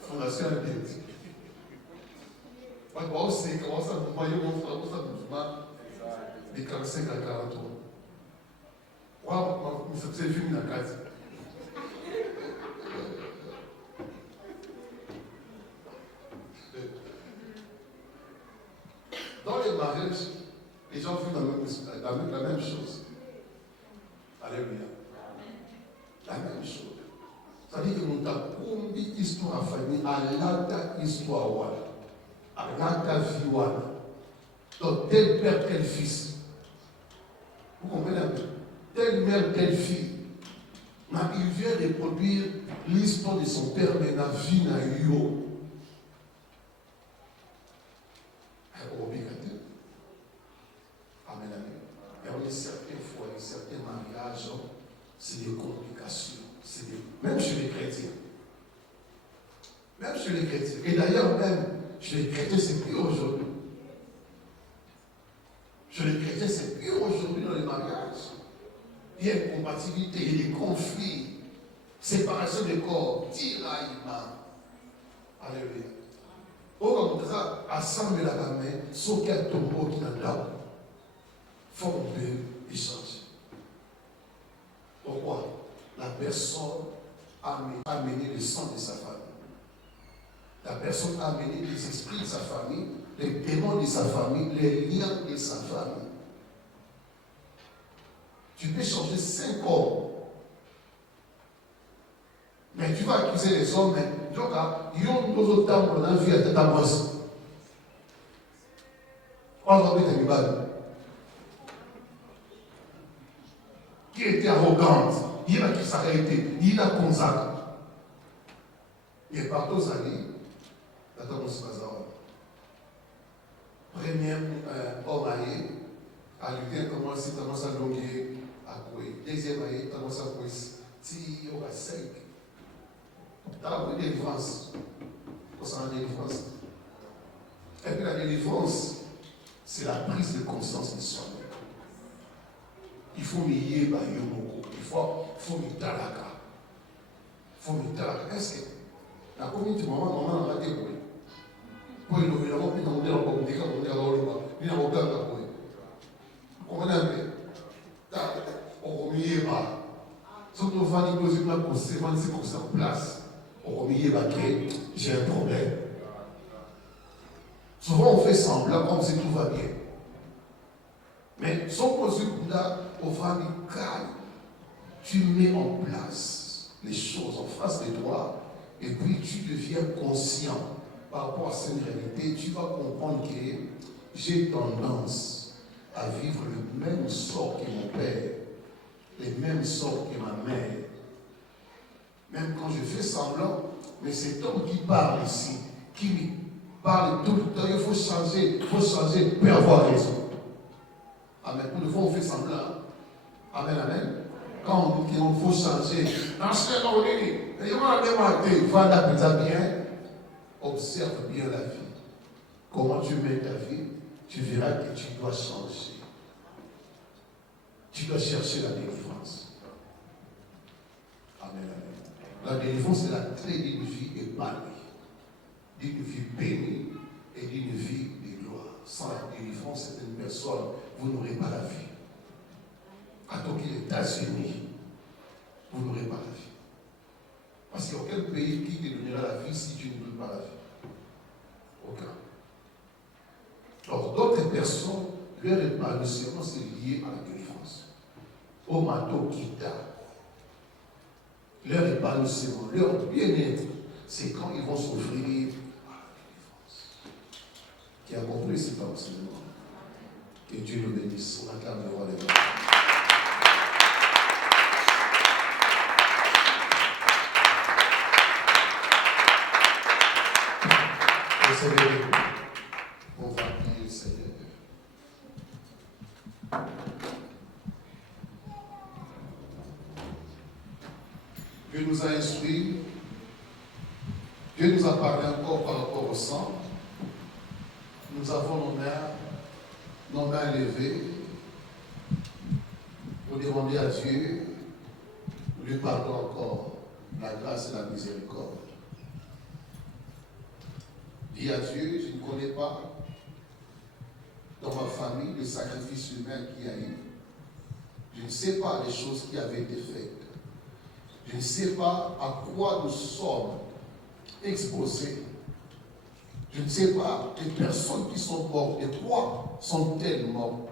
Fondation Albert. On sait comment ça vous voyez mon frère, ça vous de 45 à 43. Waouh, vous avez vu la case. Dans les mariages, les gens vivent la même chose. Alléluia. La même chose. C'est-à-dire que nous avons combien d'histoires à famille, à l'alta histoire, à l'alta vie. Donc, tel père, tel fils. Vous comprenez un peu? Telle mère, telle fille. Mais il vient reproduire l'histoire de son père, mais la vie n'a eu. Obligateur. Amen, amen. Et on est certaines fois, certains mariages, c'est des complications. Même chez les chrétiens. Même chez les chrétiens. Et d'ailleurs, même chez les chrétiens, c'est plus aujourd'hui. Chez les chrétiens, c'est plus aujourd'hui dans les mariages. Il y a une compatibilité, il y a des conflits, séparation des corps, tiraillement. Alléluia. Au comme ça, assemble la main, sauf qu'il y a un tombeau qui n'a pas. Il faut qu'on peut échanger. Pourquoi? La personne a amené le sang de sa famille. La personne a amené les esprits de sa famille, les démons de sa famille, les liens de sa famille. Tu peux changer 5 hommes. Mais tu vas accuser les hommes, mais donc, il y a une autre dame dans la vie à ta bosse. On va appeler des balles. Qui était arrogante. Il y a qui s'arrêtait, il y a comme ça. Et partout aux années, attends, c'est pas ça. Premier homme à lui commence à longuer à courir. Deuxième année, commence à courir. Si on a 5. Dans la délivrance. concernant la délivrance. Et puis la délivrance, c'est la prise de conscience de soi. Il faut m'y yéba yomoko. Il faut m'y talaka. Il faut m'y talaka. Est-ce que la communauté maman n'a pas été pour pour il y a un peu de temps pour dire qu'on est à l'origine. Il y a un peu de temps pour on a vu. On m'y yéba. Surtout on va dire que c'est comme ça en place. On m'y yéba que j'ai un problème. Souvent on fait semblant comme si tout va bien. Mais son possible là, au famille calme, tu mets en place les choses en face de toi et puis tu deviens conscient par rapport à cette réalité. Tu vas comprendre que j'ai tendance à vivre le même sort que mon père, les mêmes sorts que ma mère. Même quand je fais semblant, mais cet homme qui parle ici, qui me parle tout le temps, il faut changer, peut avoir raison. Amen. Pour le fois, on fait semblant. Amen, amen. Quand on dit qu'il faut changer, observe bien la vie. Comment tu mets ta vie, tu verras que tu dois changer. Tu dois chercher la délivrance. Amen, amen. La délivrance, c'est la clé d'une vie épanouie, d'une vie bénie et d'une vie de gloire. Sans la délivrance, c'est une personne, vous n'aurez pas la vie. À Tokyo, les États-Unis, vous n'aurez pas la vie. Parce qu'il n'y a aucun pays qui te donnera la vie si tu ne veux pas la vie. Aucun. Alors, d'autres personnes, leur épanouissement, c'est lié à la délivrance. Au mato kita. Leur épanouissement, leur bien-être, c'est quand ils vont s'offrir à la délivrance. Qui a compris cet enseignement? Que Dieu le bénisse. On acclame le roi des rois. Seigneur, on va prier le Seigneur. Dieu nous a instruits, Dieu nous a parlé encore par rapport au sang. Nous avons nos mains levées pour demander à Dieu de lui pardonner encore la grâce et la miséricorde. Dis à Dieu, je ne connais pas dans ma famille le sacrifice humain qu'il y a eu. Je ne sais pas les choses qui avaient été faites. Je ne sais pas à quoi nous sommes exposés. Je ne sais pas les personnes qui sont mortes, et quoi sont-elles mortes.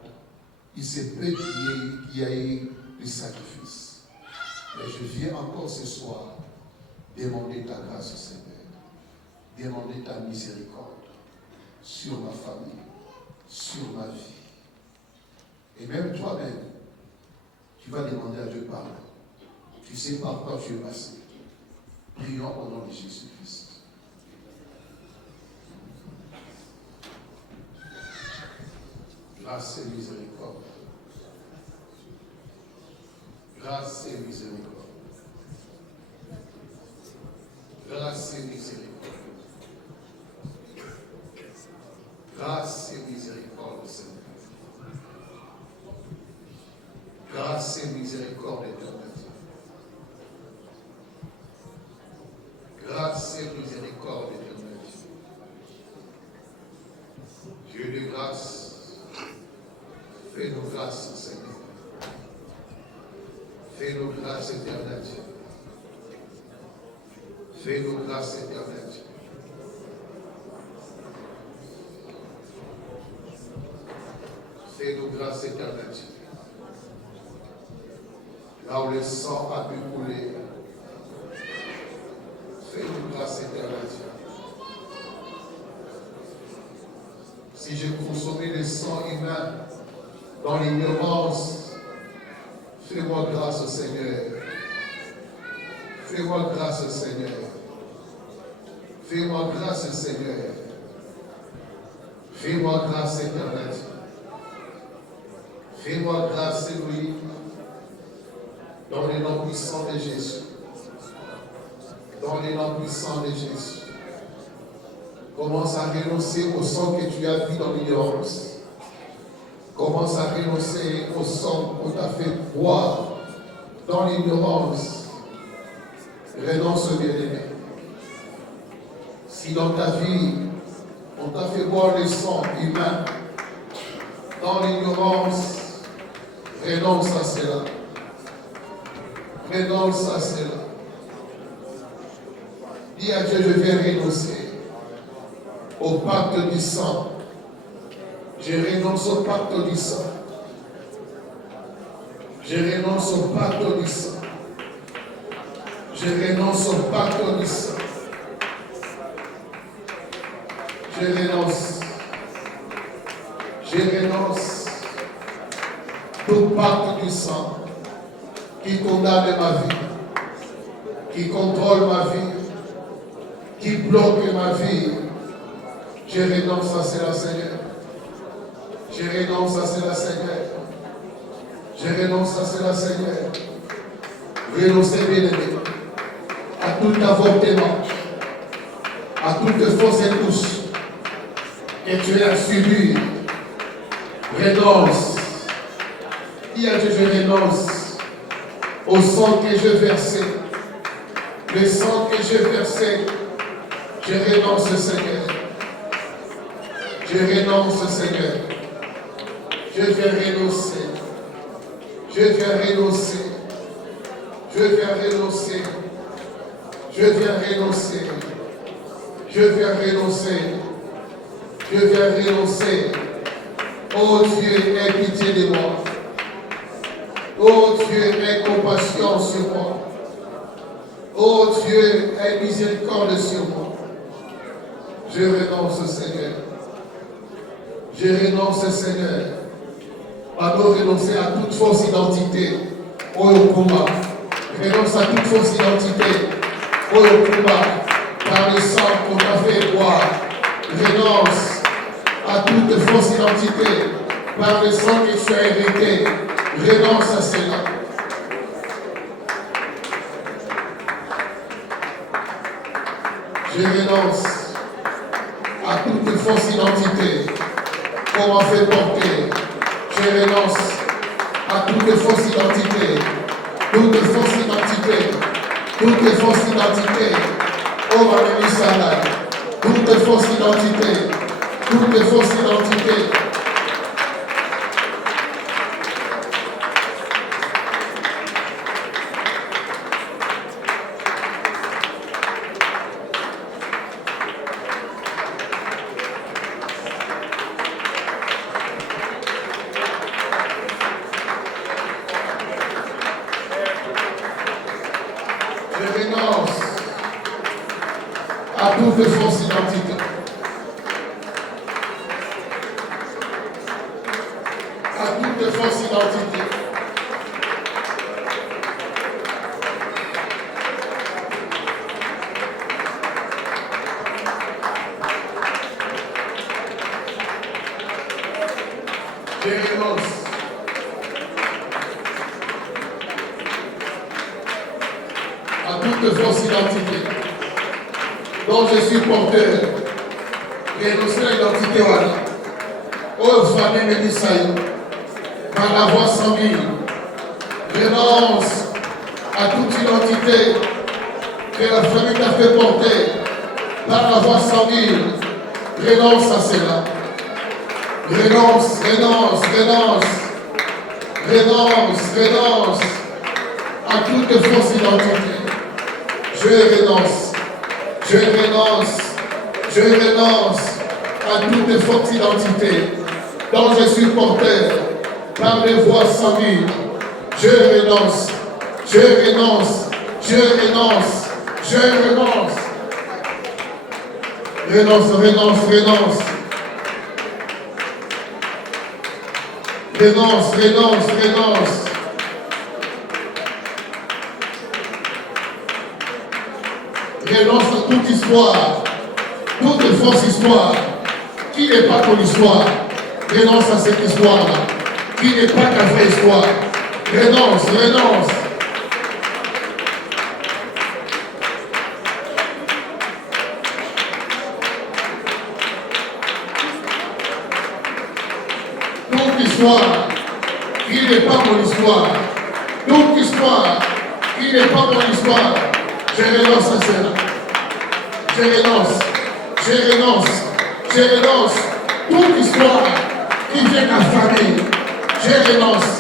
Il se peut qu'il y ait eu le sacrifice. Mais je viens encore ce soir demander ta grâce, Seigneur. Demander ta miséricorde sur ma famille, sur ma vie. Et même toi-même, tu vas demander à Dieu pardon. Tu sais par quoi tu es passé. Prions au nom de Jésus-Christ. Grâce et miséricorde. Grâce et miséricorde. Grâce et miséricorde. Grâce et miséricorde, Seigneur. Grâce et miséricorde, éternel. Grâce et miséricorde, éternel. Dieu de grâce, fais-nous grâce, Seigneur. Fais-nous grâce, éternel. Fais-nous grâce, éternel. Fais-nous grâce éternelle. Là où le sang a pu couler, fais-nous grâce éternelle. Si j'ai consommé le sang humain dans l'ignorance, fais-moi grâce Seigneur. Fais-moi grâce Seigneur. Fais-moi grâce Seigneur. Fais-moi grâce éternelle. Fais-moi grâce, Louis, dans les noms puissants de Jésus. Dans les noms puissants de Jésus. Commence à renoncer au sang que tu as vu dans l'ignorance. Commence à renoncer au sang qu'on t'a fait boire dans l'ignorance. Renonce, bien-aimé. Si dans ta vie, on t'a fait boire le sang humain dans l'ignorance, renonce à cela. Renonce à cela. Dis à Dieu, je vais renoncer au pacte du sang. Je renonce au pacte du sang. Je renonce au pacte du sang. Je renonce au pacte du sang. Je renonce. Je renonce tout pacte du sang qui condamne ma vie, qui contrôle ma vie, qui bloque ma vie. Je renonce à cela, Seigneur. Je renonce à cela, Seigneur. Je renonce à cela, Seigneur. Renoncez, bien-aimé, à tout avortement, à toute fausse couche que tu as subi. Renonce. Dis à Dieu, je renonce au sang que je versais. Le sang que je versais, je renonce, Seigneur. Je renonce, Seigneur. Je viens renoncer. Je viens renoncer. Je viens renoncer. Je viens renoncer. Je viens renoncer. Je viens renoncer. Oh Dieu, aie pitié de moi. Oh Dieu, aie compassion sur moi. Oh Dieu, aie miséricorde sur moi. Je renonce, Seigneur. Je renonce, Seigneur. Pardon, renoncer à toute fausse identité. Oh Yokuma. Renonce à toute fausse identité. Oh Yokuma. Par le sang qu'on t'a fait boire. Renonce à toute fausse identité. Par le sang que tu as hérité. Renonce à cela. Je renonce à toute fausse identité qu'on m'a fait porter. Je renonce à toute fausse identité. Toute fausse identité. Toute fausse identité. Oh ma Misala. Toute fausse identité. Toute fausse identité. De fausse identité. À toute fausse identité. Je renonce. À toute fausse identité dont je suis porteur. Renoncer à l'identité Walla. Oh, famille Médissaï, par la voix sanguine. Renonce à toute identité que la famille t'a fait porter par la voix sanguine. Renonce à cela. Renonce, renonce, renonce. Renonce, renonce à toute fausse identité. Je renonce. Je renonce à toute fausse identité dont je suis porteur par les voies sanguines. Je renonce, je renonce, je renonce, je renonce. Renonce, renonce, renonce. Renonce, renonce, renonce. Renonce à toute histoire, toute fausse histoire, qui n'est pas ton histoire. Renonce à cette histoire-là, qui n'est pas ta vraie histoire. Renonce, renonce. toute histoire qui n'est pas mon histoire, toute histoire qui n'est pas mon histoire, je renonce à cela. Je renonce, je renonce, je renonce. Toute histoire qui vient de la famille, je renonce,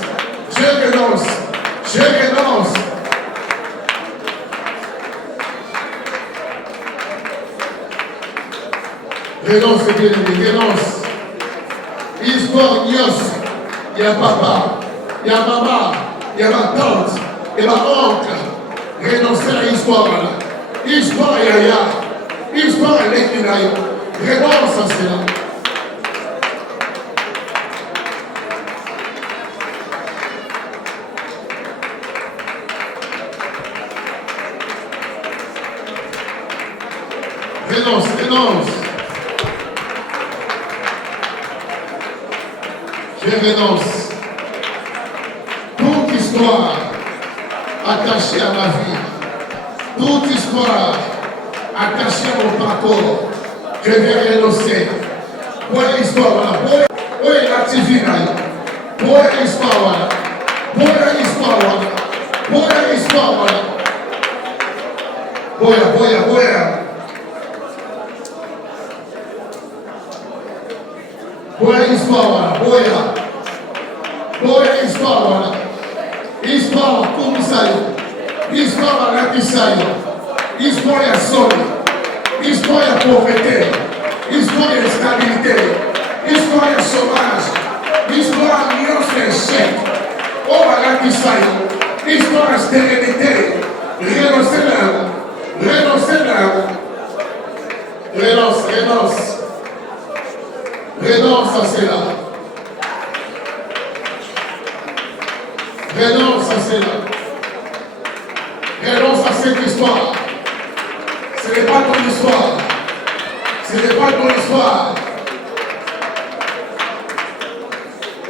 je renonce, je renonce. Renonce, bien-aimé, renonce. Histoire nios, il y a papa, il y a maman, il y a ma tante, il y a ma oncle. Renoncer à l'histoire. Histoire yaya, histoire l'équinaï. Renonce à cela. Renonce, renonce. Je renonce. Toute histoire attachée à ma vie, toute histoire attachée à mon parcours, je vais renoncer. Pour l'histoire, voilà. Pour l'activité, pour l'histoire, voilà. Pour l'histoire, voilà. Pour l'histoire, voilà. Boya. Boya histoire, voilà. Boya histoire, voilà. Histoire comme ça, histoire à la Kisaï, histoire à sol, histoire à pauvreté, histoire à stabilité, histoire à chômage, histoire à nuance d'échec, oh à la Kisaï, histoire à stérilité, renoncer là, renonce à cela. Renonce à cela. Renonce à cette histoire. Ce n'est pas ton histoire. Ce n'est pas ton histoire.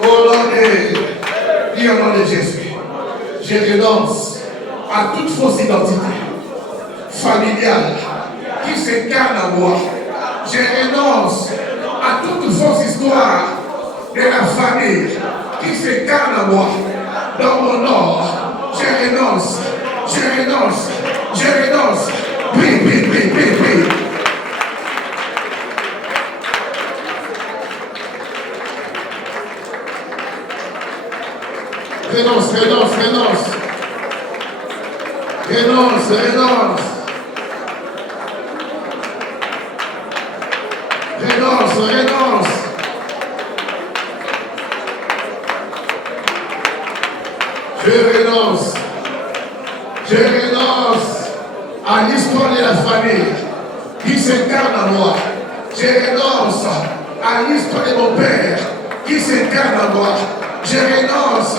Au nom de, dis au nom de Jésus, je renonce à toute fausse identité familiale qui s'incarne à moi. Je renonce à toute fausse histoire de la famille qui s'incarne à moi. Dans mon nom, je renonce. Prie. Renonce. Je renonce à l'histoire de la famille qui s'incarne à moi. Je renonce à l'histoire de mon père qui s'incarne à moi. Je renonce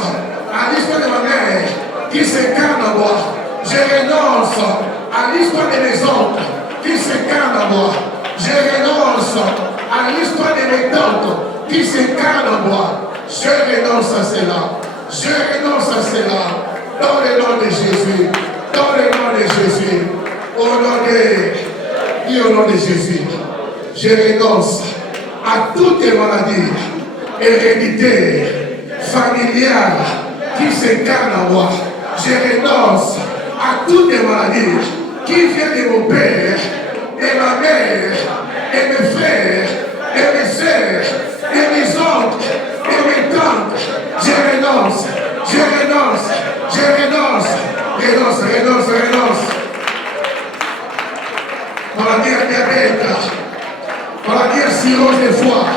à l'histoire de ma mère qui s'incarne à moi. Je renonce à l'histoire de mes oncles qui s'incarne à moi. Je renonce à l'histoire de mes tantes qui s'incarne à moi. Je renonce à cela. Dans le nom de Jésus. Au nom de Jésus. Je renonce à toutes les maladies héréditaires, familiales qui s'incarnent en moi. Je renonce à toutes les maladies qui viennent de mon père, de ma mère, et mes frères, et mes soeurs, et mes oncles, et mes tantes. Je renonce. Maladie à diabète, maladie à cirrhose de foie,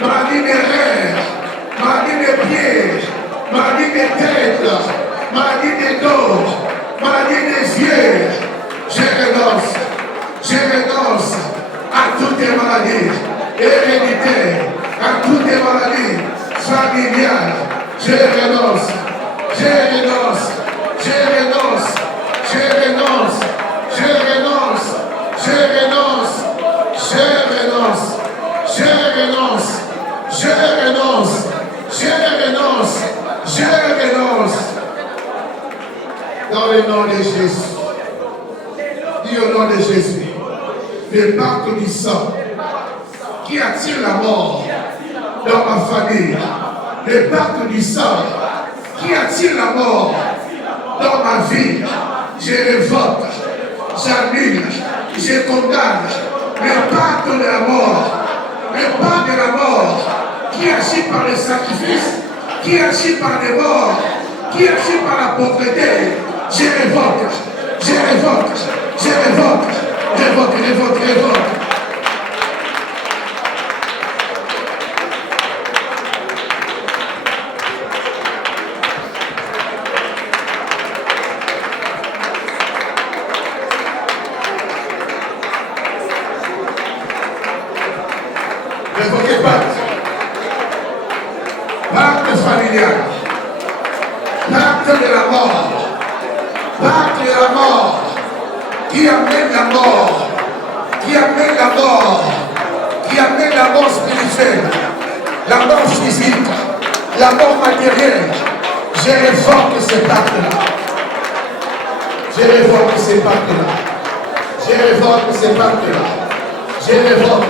maladie des reins, maladie des pieds, maladie des têtes, maladie des dos, maladie des yeux. Je renonce à toutes les maladies héréditaires, à toutes les maladies familiales. Je renonce. Dans le nom de Jésus. Dis au nom de Jésus. Le pacte du sang qui attire la mort dans ma famille, le pacte du sang qui attire la mort dans ma vie, je révoque, j'annule, je condamne le pacte de la mort, le pacte de la mort qui agit par le sacrifice, qui agit par les morts, qui agit par la pauvreté. Je révoque, je révoque, je révoque, révoque, révoque, révoque. Révoquez pacte. Pacte familial. Pacte de la mort. Pacte de la mort. Qui amène la mort. Qui amène la mort. Qui amène la mort spirituelle. La mort physique. La mort matérielle. Je révoque ce pacte-là. Je révoque ce pacte-là. Je révoque ce pacte-là. Je révoque.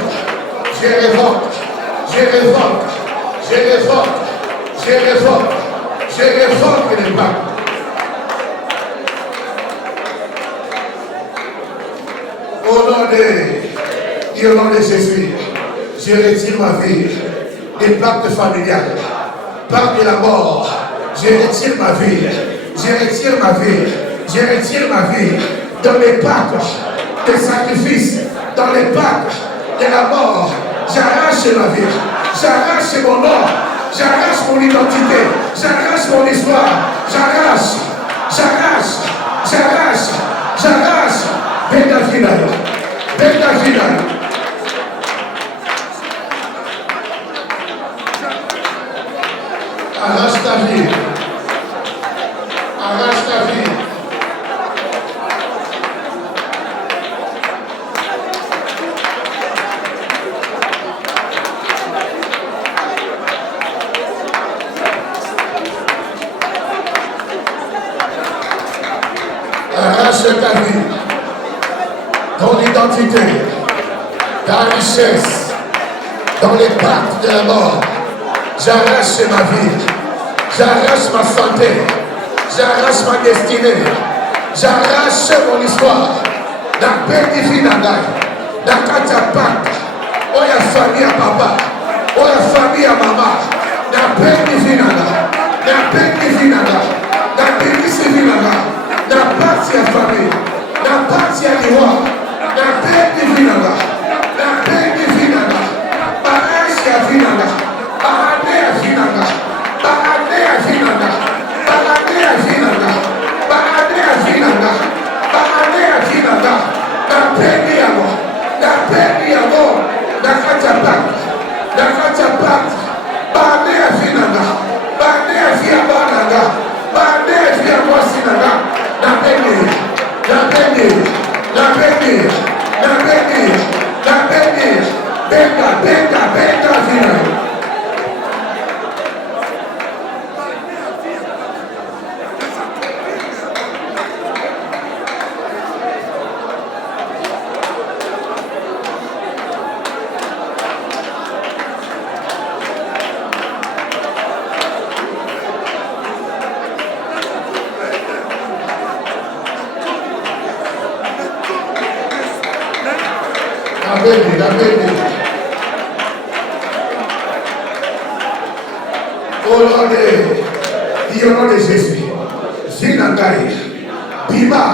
Je révoque, je révoque, je révoque, je révoque, je révoque les pactes. Au nom de Jésus, je retire ma vie des pactes familiales, pacte de la mort. Je retire ma vie, je retire ma vie, je retire ma vie dans les pactes de sacrifice, dans les pactes de la mort. J'arrache ma vie, j'arrache mon nom, j'arrache mon identité, j'arrache mon histoire, j'arrache, j'arrache, j'arrache, j'arrache. Benda final, benda final. Arrache ta vie, arrache ta vie. Arrache ta vie, ton identité, ta richesse, dans les pactes de la mort. J'arrache ma vie, j'arrache ma santé, j'arrache ma destinée, j'arrache mon histoire. Dans Petit Finangai, dans Katia Pacte, où il y a famille à papa, où il y a famille à maman, dans Petit Finangai, dans Petit Finangai, dans Petit Finangai. La partie à famille, la partie à l'ivoire, la paix divine, la paix divine, parage à vinana, parade à vinana, parade à vinana, parade à vinana, parade à vinana, parade à vinana, la paix d'amour, la paix d'amour, la catapacte, parade à vinana, parade à vinana, parade à vinana. La bénie, la bénie, la bénie, la bénie, la bénie, benda, benda, benda, vina. La bénie. Au nom de Jésus, Zinangai, Bima,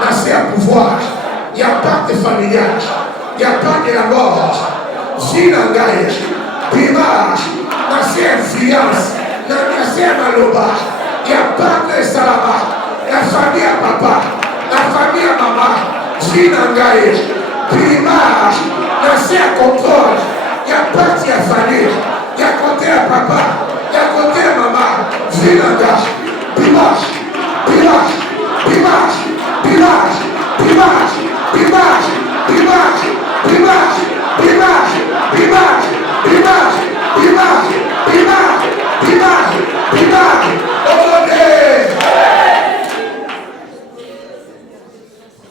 nassé à pouvoir, il n'y a pas de familial, il n'y a pas de la mort. Zinangai, Bima, nassé à influence, nassé à Maloba, il n'y a pas de Salama, la famille à papa, la famille à maman. Zinangai, Bima, nassé à contrôle, il n'y a pas de famille, il y a côté à papa, il y a côté à maman. Zinanga, Bima, Bima, Bima, Bima, Bima, Bima, Bima, Bima, Bima, Bima, Bima, Bima, Bima, Bima, Bima,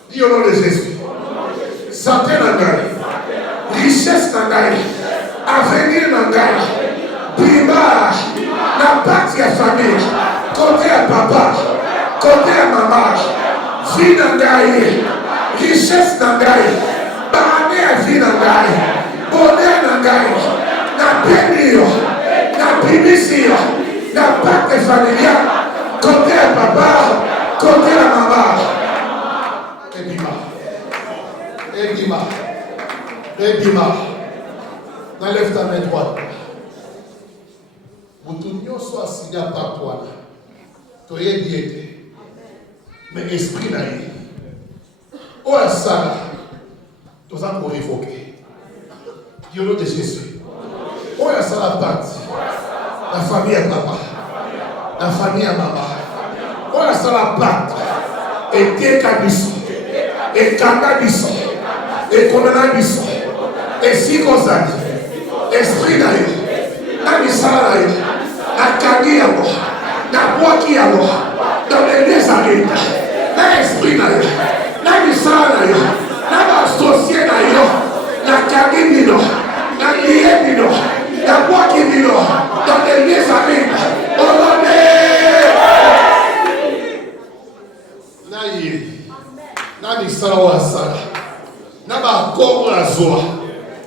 dis au nom de Jésus. Santé Nangai, richesse Nangai, avenir Nangai, Bima, partie à famille, côté à papa, côté à maman, vie d'angaï, richesse d'angaï, barane à vie d'angaï, bonheur d'angaï, na pénir, na primicia, na partie familiale, côté à papa, côté à maman. Ebima, n'enlève ta main droite. Moutounio soit signé par toi. Tu es bien. Mais esprit n'a eu. Oh, ça, tu as pour révoquer. Dieu de Jésus. Oh, ça la patte. La famille à papa. La famille à maman. Oh, ça la patte. Et tes cabisons. Et canabisons. Et condamnabisons. Et si qu'on s'en dit, esprit d'ailleurs, n'a mis ça là, n'a gagné à moi, n'a boité à moi, dans les lieux arrêtés, n'a esprit d'ailleurs, n'a mis ça là, n'a associé d'ailleurs, n'a gagné bino, n'a lié bino, n'a boité bino, dans les lieux arrêtés, on en est. N'a mis ça là, n'a pas comme la joie.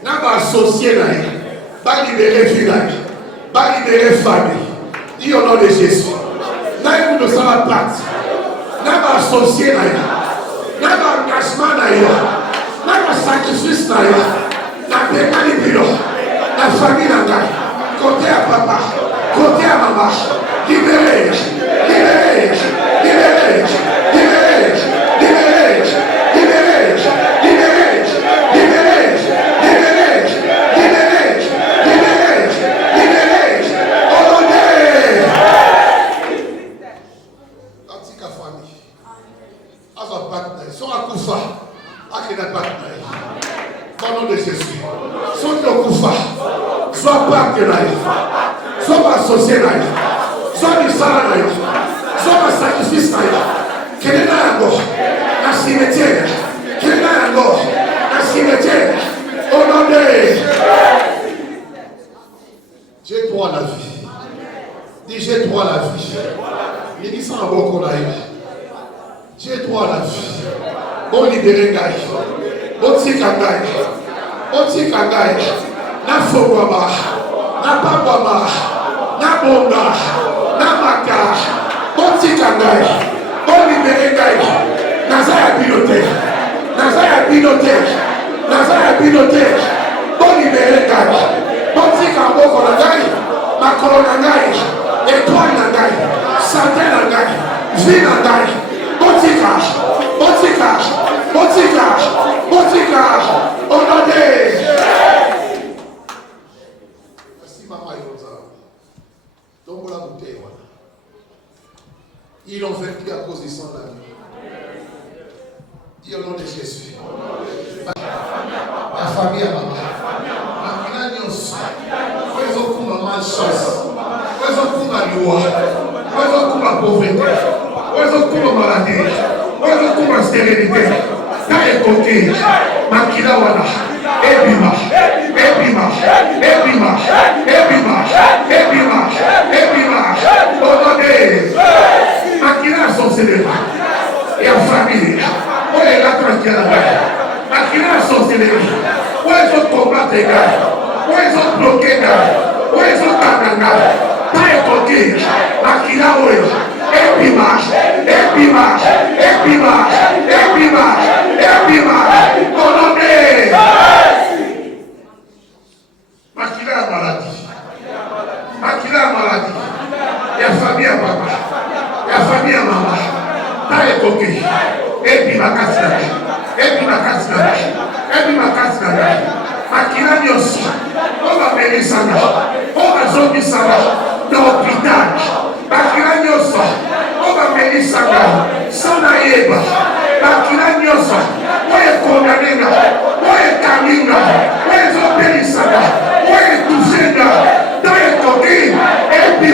N'a pas associé là, pas libérer vie là, pas libérer famille. Dis au nom de Jésus. N'a eu de ça la patte. N'a pas associé là, n'a pas engagement là, n'a pas sacrifice là, n'a pas libéré, la famille là, côté à papa, côté à maman, libéré, libéré, libéré, libéré, libéré, libéré, libéré, libéré. Au nom de Jésus, soit partenaire, soit associé, soit du salaire, soit sacrifice, quel est la cimetière, quel est la cimetière, au nom de j'ai droit à la vie. Dis j'ai droit à la vie. Il dit ça en beaucoup là. J'ai droit à la vie. Bon libéré Gaï. Bon Tikangaï. Bon Tikangaï. Na Fogwama. Na Pabwama. Na Bonga. Na Maka. Bon Tikangaï. Bon libéré Gaï. Nazaya Binoté. Nazaya Binoté. Nazaya Binoté. Bon libéré Gaï. Bon Tikango Nangaï. Makolo Nangaï. Étoile Nangaï. Santé Nangaï. Vie Nangaï. Botika, Botika, Botika, Botika, au nom de... Merci maman Yosa. Donc voilà la bouteille. Ils l'ont vaincu à cause du sang de la vie. Dis au nom de Jésus. La famille à maman. La famille à Nyos. Ils ont comme ma malchance. Ils ont comme ma loi. Ils ont comme ma pauvreté. Oizo kuma maladie, oizo kuma stérilité, na écoquille, makila wana, ebima, ebima, ebima, ebima, ebima, ebima, odonné, makila sorcellerie, et en famille, on est là tranquille là-bas, makila sorcellerie, oizo combattre les gars, oizo bloquer les gars, oizo tanganga, na écoquille, makila oizo. Épimage, épimage, épimage, épimage, épimage, au nom de Makila a maladie. Makila a maladie. Il y a famille à papa. Il y a famille à maman. T'as écoqué. Épimage, épimage, épimage. Makila Nyos. On va venir ça là. On va zombie ça là. Dans l'hôpital. Bakila Nyosa, on va venir ça là, sans naïba. Bakila Nyosa, on est condamné là, on est camin là, on est opéré ça là, on est touché là, dans les coquilles, et puis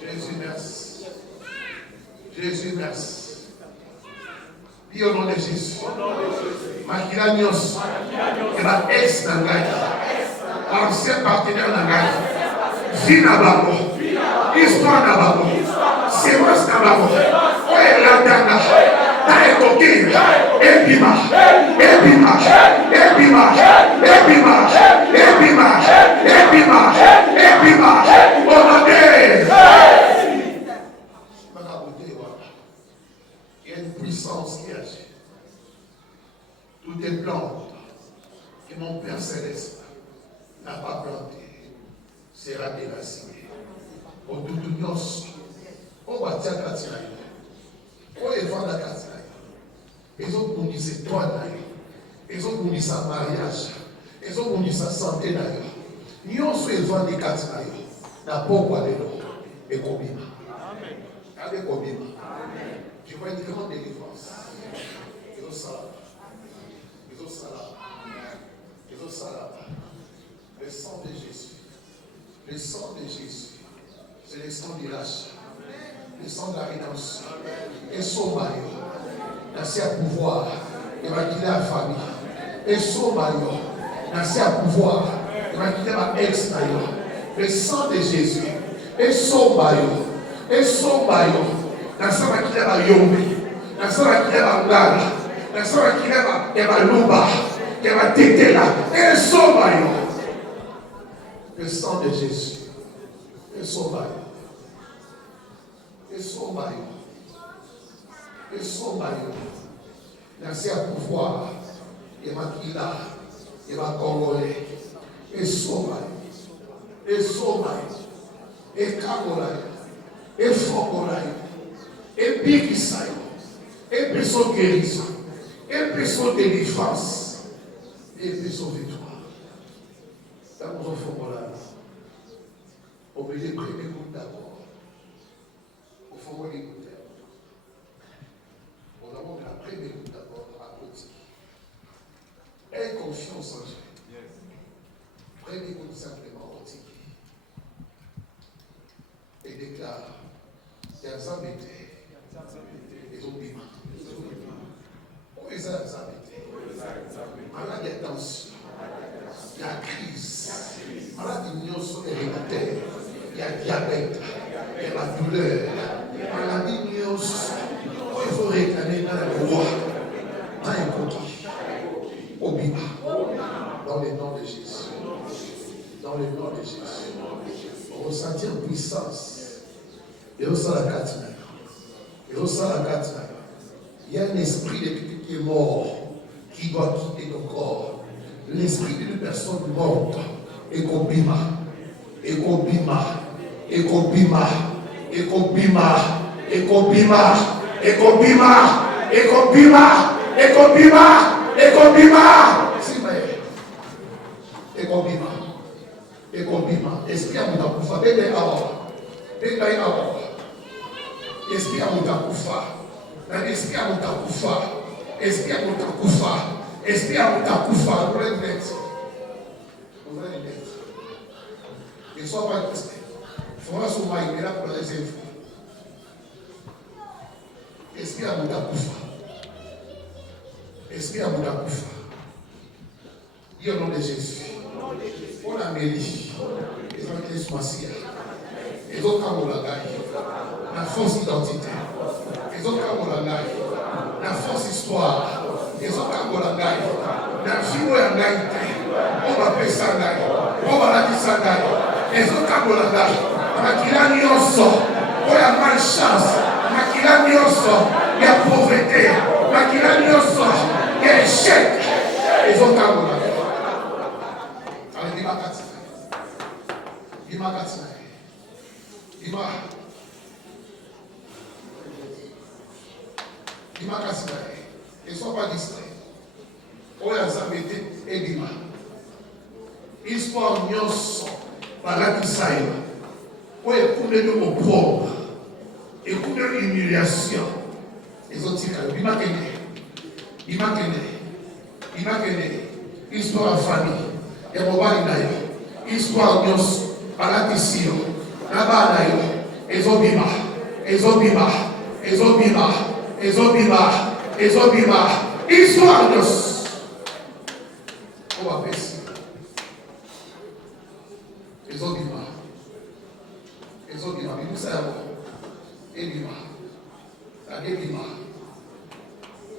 Jésus merci. Jésus merci. Dis au nom de Jésus. Bakila Nyosa, et la ex-nangaï, ancien partenaire nangaï. vie na bango, histoire na bango, sémence na bango, oyo elandana, na ekoki, ebima, ebima, ebima, ebima, ebima, ebima, ebima, onode. Il y a une puissance qui agit. Tous tes plans que mon Père Céleste n'a pas planté sera déraciné. Au Doudounos, au Batia Katinaï, au Evanda Katinaï, ils ont connu ses toits d'ailleurs, ils ont connu sa mariage, ils ont connu sa santé d'ailleurs. Ils ont su Evanda Katinaï, la pauvre de l'eau, et Kobima. Avec Kobima. Je vois une grande délivrance. Ils ont ça. Ils ont ça là. Ils ont ça là. Le sang de Jésus. Le sang de Jésus. C'est le sang du rachat. Le sang de la rédemption. Et son maillot. Merci à pouvoir. Il va quitter la famille. Et son maillot. Merci à pouvoir. Il va quitter ma ex-maillot. Le sang de Jésus. Et son maillot. Et son maillot. Nasa bakile ba yombi, nasa bakile ba ngala, nasa bakile ba luba, ba tetela, et somayo. Le sang de Jésus, et somayo, et somayo, et somayo. Nasa pouvoir, et ma kila, et ma congolais, et somayo, et somayo, et kagolayo, et fongolayo. Et puis qui s'aille, et puis son guérison, et puis son délivrance, et puis son victoire. Dans nos enfants là, obligé de prendre écoute d'abord. Il faut voir l'écouter. On a la première écoute d'abord à côté. Aie confiance en Dieu. Prenez écoute simplement au tigre. Et déclare, il y a un été. Les obéis. Oh, ils ont habité. Malade de tension. Il y a crise. Malade d'ignorance héréditaire. Il y a diabète. Il y a la douleur. Maladie d'ignorance. Oh, il faut réclamer dans la loi. Dans les coquilles. Obéis. Dans le nom de Jésus. Dans le nom de Jésus. On ressentit en puissance. Et on sent la carte. Et au sein de la carte, il y a un esprit qui est mort, qui doit quitter ton corps. L'esprit d'une personne morte. Et Kobima. Et Kobima. Et Kobima. Et Kobima. Et Kobima. Et Kobima. Et Kobima. Et Kobima. Et Kobima. Si, mais. Et Kobima. Et Kobima. Esprit à mon akoufa. Bébé awa. Bébé awa. Esprit à Moutakufa, l'esprit à Moutakufa, esprit à Moutakufa, esprit à Moutakufa, ouvrez une lettre. Ouvrez une lettre. Ne sois pas resté. Il faudra son maïs, mais là pour la deuxième fois. Esprit à Moutakufa. Esprit à Moutakufa. Dis au nom de Jésus. On a mérité. Les gens qui sont assis. Les autres ont la gagne. La fausse identité. Les autres ont la gagne. La fausse histoire. Les autres ont la gagne. La fille a gagne. On va payer ça gagne. On va la dire ça gagne. Les autres ont la gagne. Makila nyonso. On a malchance. Makila nyonso. Il y a pauvreté. Makila nyonso. Il y a échec. Les autres ont la gagne. Allez, dis-moi Katina. Dis-moi Katina. Dis-moi. Dis-moi Katina. Ne sois pas distrait. On a zabété et dis-moi. Histoire nyonso. Malaki saïba. On écoute de mon pauvre. Écoute de l'humiliation. Les autres disent, dis-moi Kene. Dis-moi Kene. Dis-moi Kene. Histoire famille. Et mon mari d'ailleurs. Histoire nyonso. Malaki sio. Là-bas d'ailleurs. Ezobima. Ezobima. Ezobima. Ezobima. Ezobima. Histoire nyonso. On va passer. Ezobima.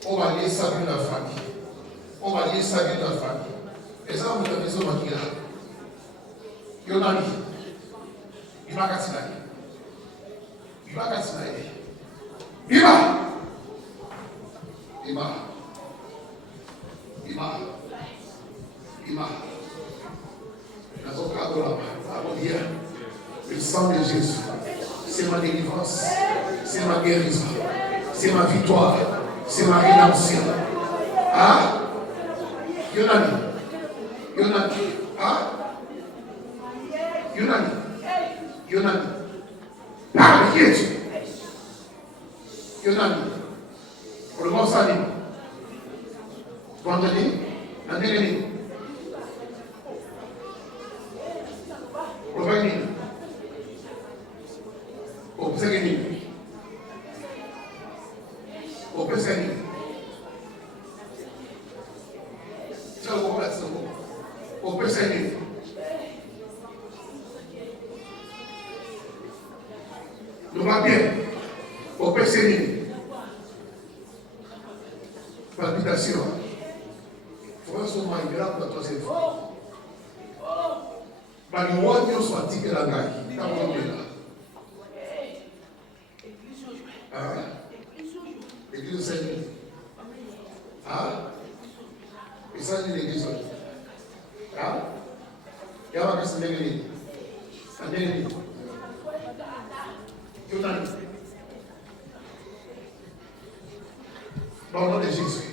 On va lier ça avec la famille. On va lier ça avec la famille. Et ça, vous avez besoin de dire. Il y en a mis. Il va casser la vie. Il va casser la vie. Il va. Il va. Il va. Il va. Le sang de Jésus, c'est ma délivrance, c'est ma guérison, c'est ma victoire, c'est ma rédemption. Ah? Yonani. Yonani. Ah? Yonani. Yonani. Parle, Jésus. Yonani. Pour le mot salut. Vous entendez? Entendez? Proveni. Observez. Observez. Ça vous va, ça vous. Observez. Nous va bien. Observez. Palpitation. Il faut se marier là pour la troisième fois. Mais le roi Dieu soit dit que la gagne. Quand on est là. L'église de Saint-Denis. Et ça, c'est l'église. Il y a un peu de l'église. Un église. Qui est en dans le nom de Jésus.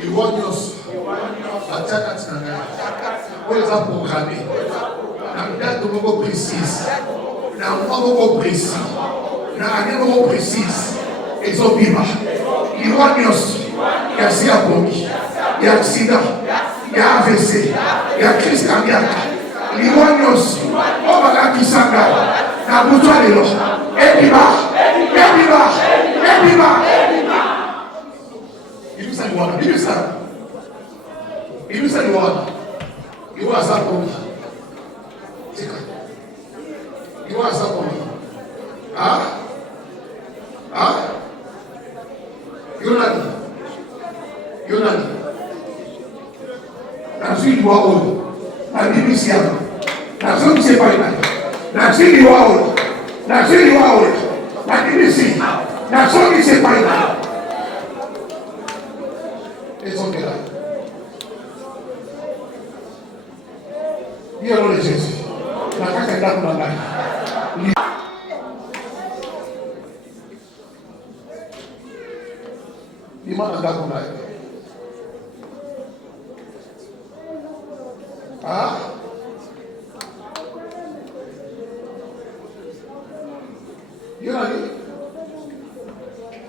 Il voit Dieu. La tchakatina. On les a programmés. Dans date de beaucoup précise. Dans un moment beaucoup précis. Dans un année beaucoup précise. Ils ont vivre. Il voit Dieu. Il y a Siapomi. Il y a accident. Il y a AVC. Il y a crise cardiaque. Il voit Dieu. On va la pisanga. La bouton de l'eau. Et puis va. Et puis va. Et puis va. Il nous a dit, il nous a dit. Il nous a dit, il voit ça pour lui. C'est quoi? Il voit ça pour lui. Yonani. La suite du roi, la Bible s'y a. La zone qui s'est pas là. La suite du roi, la suite du roi, la Bible s'y. La zone qui s'est pas là. Ils sont là. Il y a le Jésus. La carte est là pour la gagne. Il m'a demandé pour la gagne. Il y en a dit.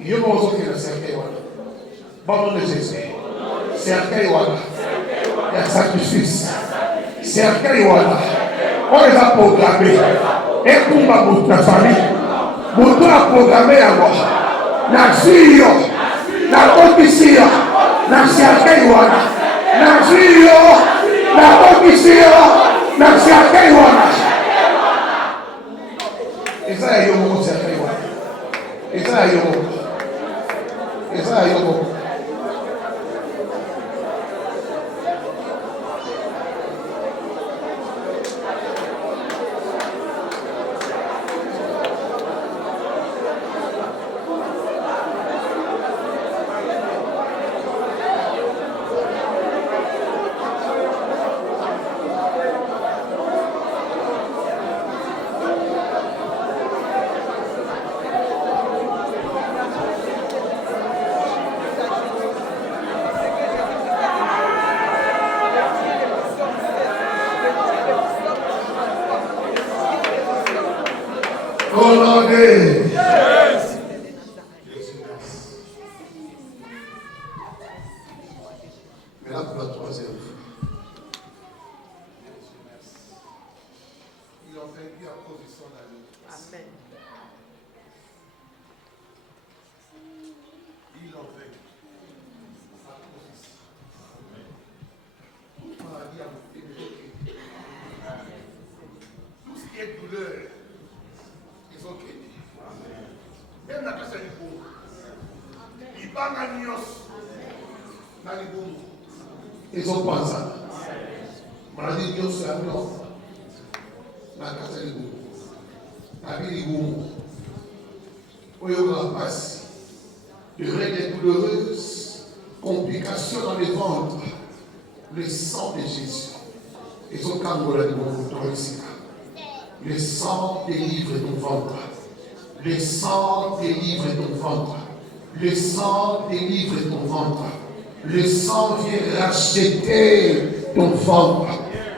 Il y a un autre qui est le cercueil. Bon nom de Jésus. Cercueil. Il y a sacrifice. Cercueil. On les a programmés. Et pour ma famille, pour toi programmé à moi. La suyo, la condition, la cercueil. La suyo, la condition, la cercueil. Et ça, il y a un cercueil. Et ça, il y a un. Et ça, il y a un. Tout ce qui est douleur, ils ont créé. Ils ont pensé. Maladie Dieu c'est un homme. Na casa de Google. Na vie de Google. Où il y aura passe. De règles douloureuses, complications dans le ventre. Le sang de Jésus. Ils ont cambolé de mon ici. Le sang délivre ton ventre. Le sang délivre ton ventre. Le sang délivre ton ventre. Le sang vient racheter ton ventre.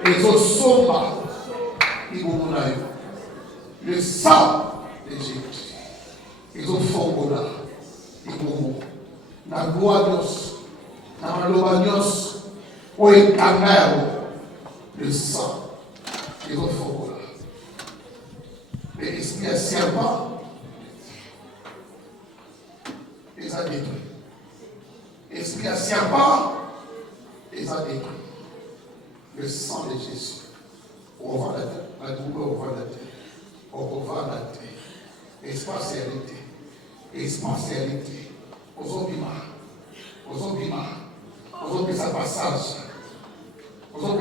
Et ton somba. Le sang de Jésus. Ils ont fondu là. Na gloire na malobagnos, ou le sang. Ils ont fondu là. L'esprit à serpent, ils ont détruit. L'esprit à serpent, ils ont détruit. Le sang de Jésus. On va la douleur, on va la terre. On va la terre. Espacialité. Espacialité. Aux obima. Sa passage.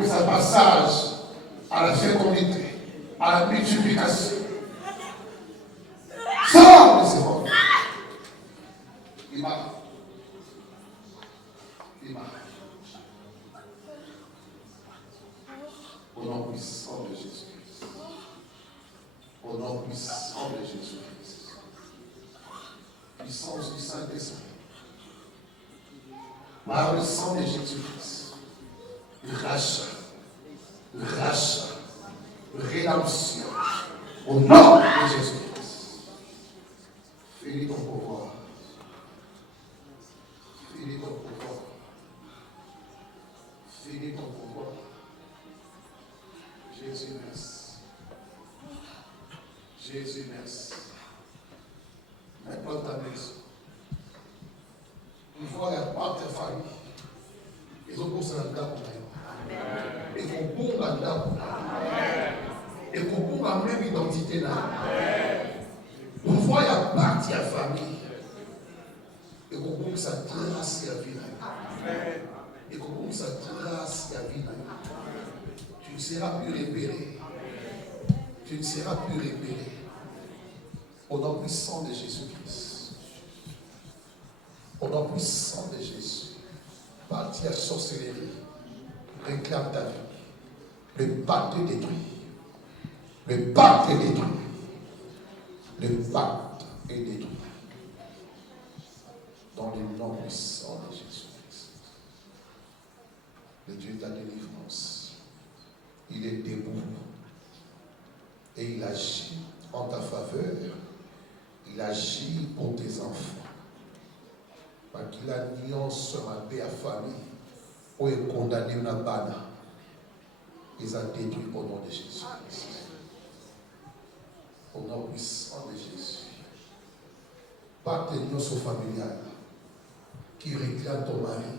Sa passage à la fécondité, à la multiplication. Ça, c'est bon. Au nom puissant de Jésus-Christ. Au nom puissant de Jésus-Christ. Puissance du Saint-Esprit. Par le sang de Jésus-Christ. Rachat. Rédemption. Au nom de Jésus-Christ. Finis ton pouvoir. Finis ton pouvoir. Finis ton pouvoir. Jésus, merci. Jésus, merci. Maintenant ta maison. Une fois il y a pas ta famille. Ils ont posé un dame. Et qu'on bombe un dame. Et qu'on bombe la même identité là. Une fois il y a parti à famille. Et qu'on bombe sa grâce et la vie là. Et qu'on bombe sa grâce et la vie là. Tu ne seras plus repéré. Tu ne seras plus repéré. Au nom puissant de Jésus-Christ. Au nom puissant de Jésus. Parti à sorcellerie. Réclame ta vie. Le pacte est détruit. Le pacte est détruit. Le pacte est détruit. Dans le nom puissant de Jésus-Christ. Le Dieu de la délivrance. Il est debout et il agit en ta faveur, il agit pour tes enfants. Parce qu'il a nuance sur ma paix à famille, où est condamné une bana. Ils ont détruit au nom de Jésus. Au nom puissant de Jésus. Pacte de nuance familiale qui réclame ton mari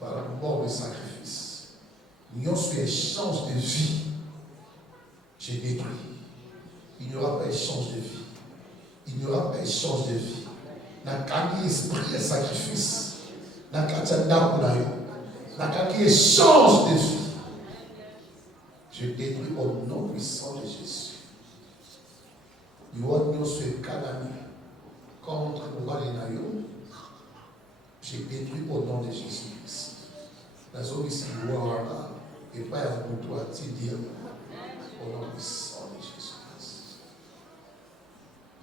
par la mort de sacrifice. Nous sur échange de vie, j'ai détruit. Il n'y aura pas échange de vie. Il n'y aura pas échange de vie. N'a qu'un esprit et sacrifice. N'a qu'un échange de vie. Je détruis au nom puissant de Jésus. Nous avons sur Canaan contre le roi de Nayo. J'ai détruit au nom de Jésus-Christ. La zone ici, et pas à toi, tu dis au nom puissant de Jésus-Christ.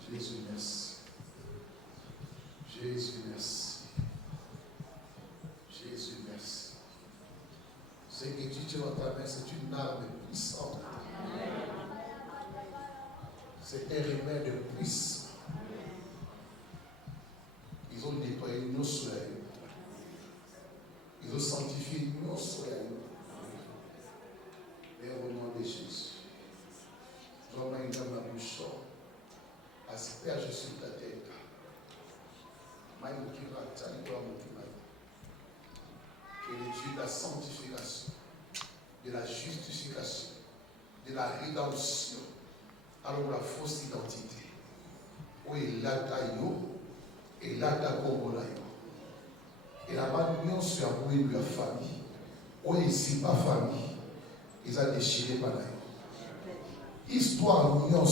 Jésus, merci. Jésus, merci. Jésus, merci. Ce que tu tiens dans ta main, c'est une arme puissante. C'est un remède puissant. Ils ont nettoyé nos soeurs. Ils ont sanctifié nos soeurs. Et au nom de Jésus, j'emmène dans ma bouche, asperge sur ta tête. Que le Dieu de la sanctification, de la justification, de la rédemption, alors la fausse identité, où il a taillé, et là ta Et là-bas, nous sommes aboués de la famille. Ou ici, pas famille. Ils ont déchiré par là. Histoire nous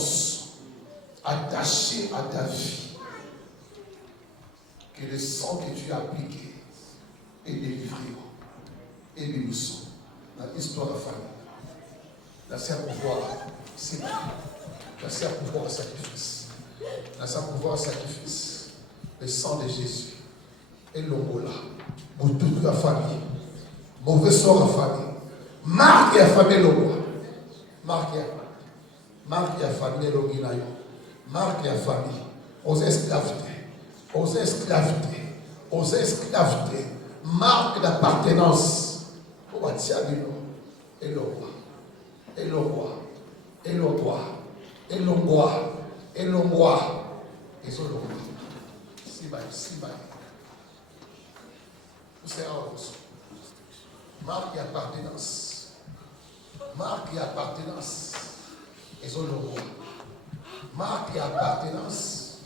attachée à ta vie. Que le sang que tu as appliqué est délivré. Et nous sommes dans l'histoire de la famille. Dans ce pouvoir, c'est dans ce pouvoir de sacrifice. Dans ce pouvoir de sacrifice. Le sang de Jésus. Et l'ongola. Pour toute la famille. Mauvais sort la famille. Marque la famille l'ongola. Marque la famille l'ongola. Marque la famille. Aux esclavetés. Aux esclavetés. Aux esclavetés. Marque d'appartenance. Au Batiabino. Et le roi. Et le roi. Et le roi. Et le roi. Et le roi. Et le roi. Si bas. Vous savez, marque d'appartenance. Marque d'appartenance. Et le roi. Marque d'appartenance.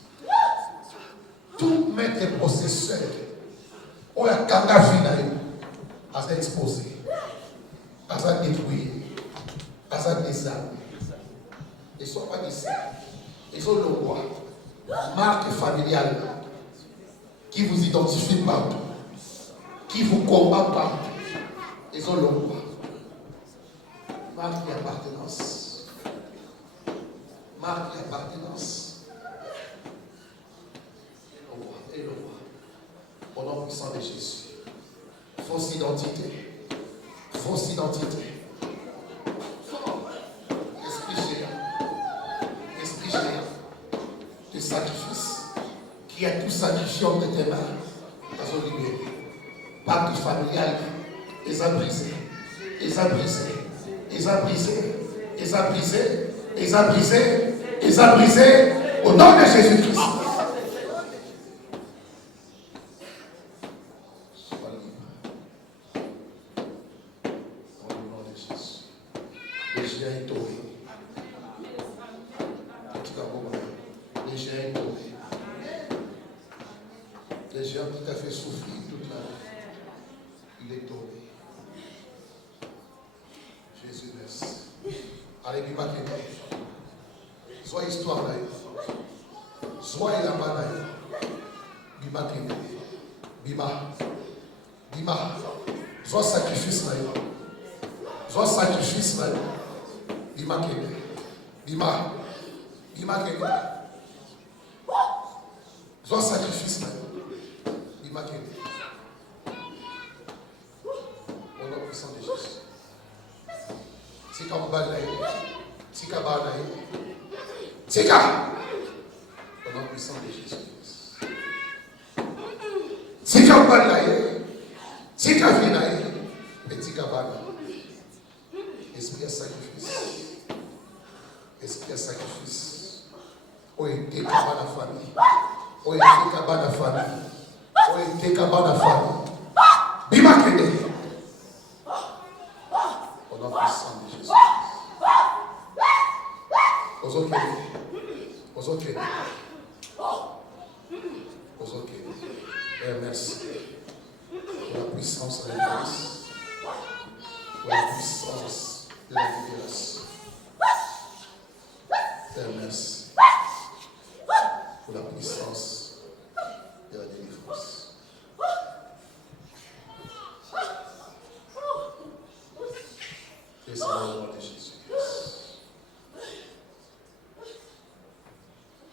Tout maître possesseur. On a kangafinaï. À s'exposer. À s'en détruire. À s'en désarmer. Ils ne sont pas d'ici. Ils ont le roi. Marque familiale. Qui vous identifie partout. Qui vous combat partout. Ils ont le roi. Marque d'appartenance. Marque d'appartenance. Et le roi. Au nom puissant de Jésus. Fausse identité. Fausse identité. Esprit géant. De sacrifice. Qui a tout sacrifié entre tes mains. Dans son libéré. Pacte familial. Les a brisés. Les a brisés. Les a brisés. Les a brisés. Les a brisés. Les a brisés. Au nom de Jésus-Christ.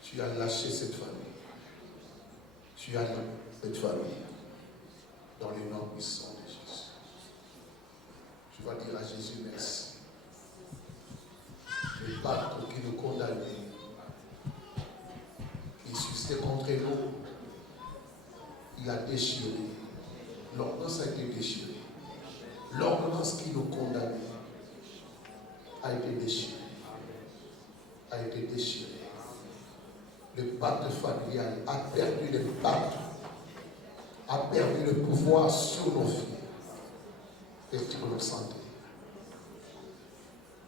Tu as lâché cette famille. Tu as cette famille dans le nom puissant de Jésus. Tu vas dire à Jésus merci. Le pacte qui nous condamnait, qui suscitait contre nous, il a déchiré. L'ordonnance a été déchirée. L'ordonnance qui nous condamnait a été déchirée. A été déchirée. Le pacte familial a perdu le pacte, a perdu le pouvoir sur nos vies et sur notre santé.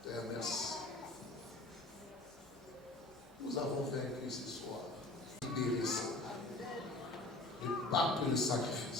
Père, merci. Nous avons vaincu ce soir. Libéré ça. Le pacte de sacrifice.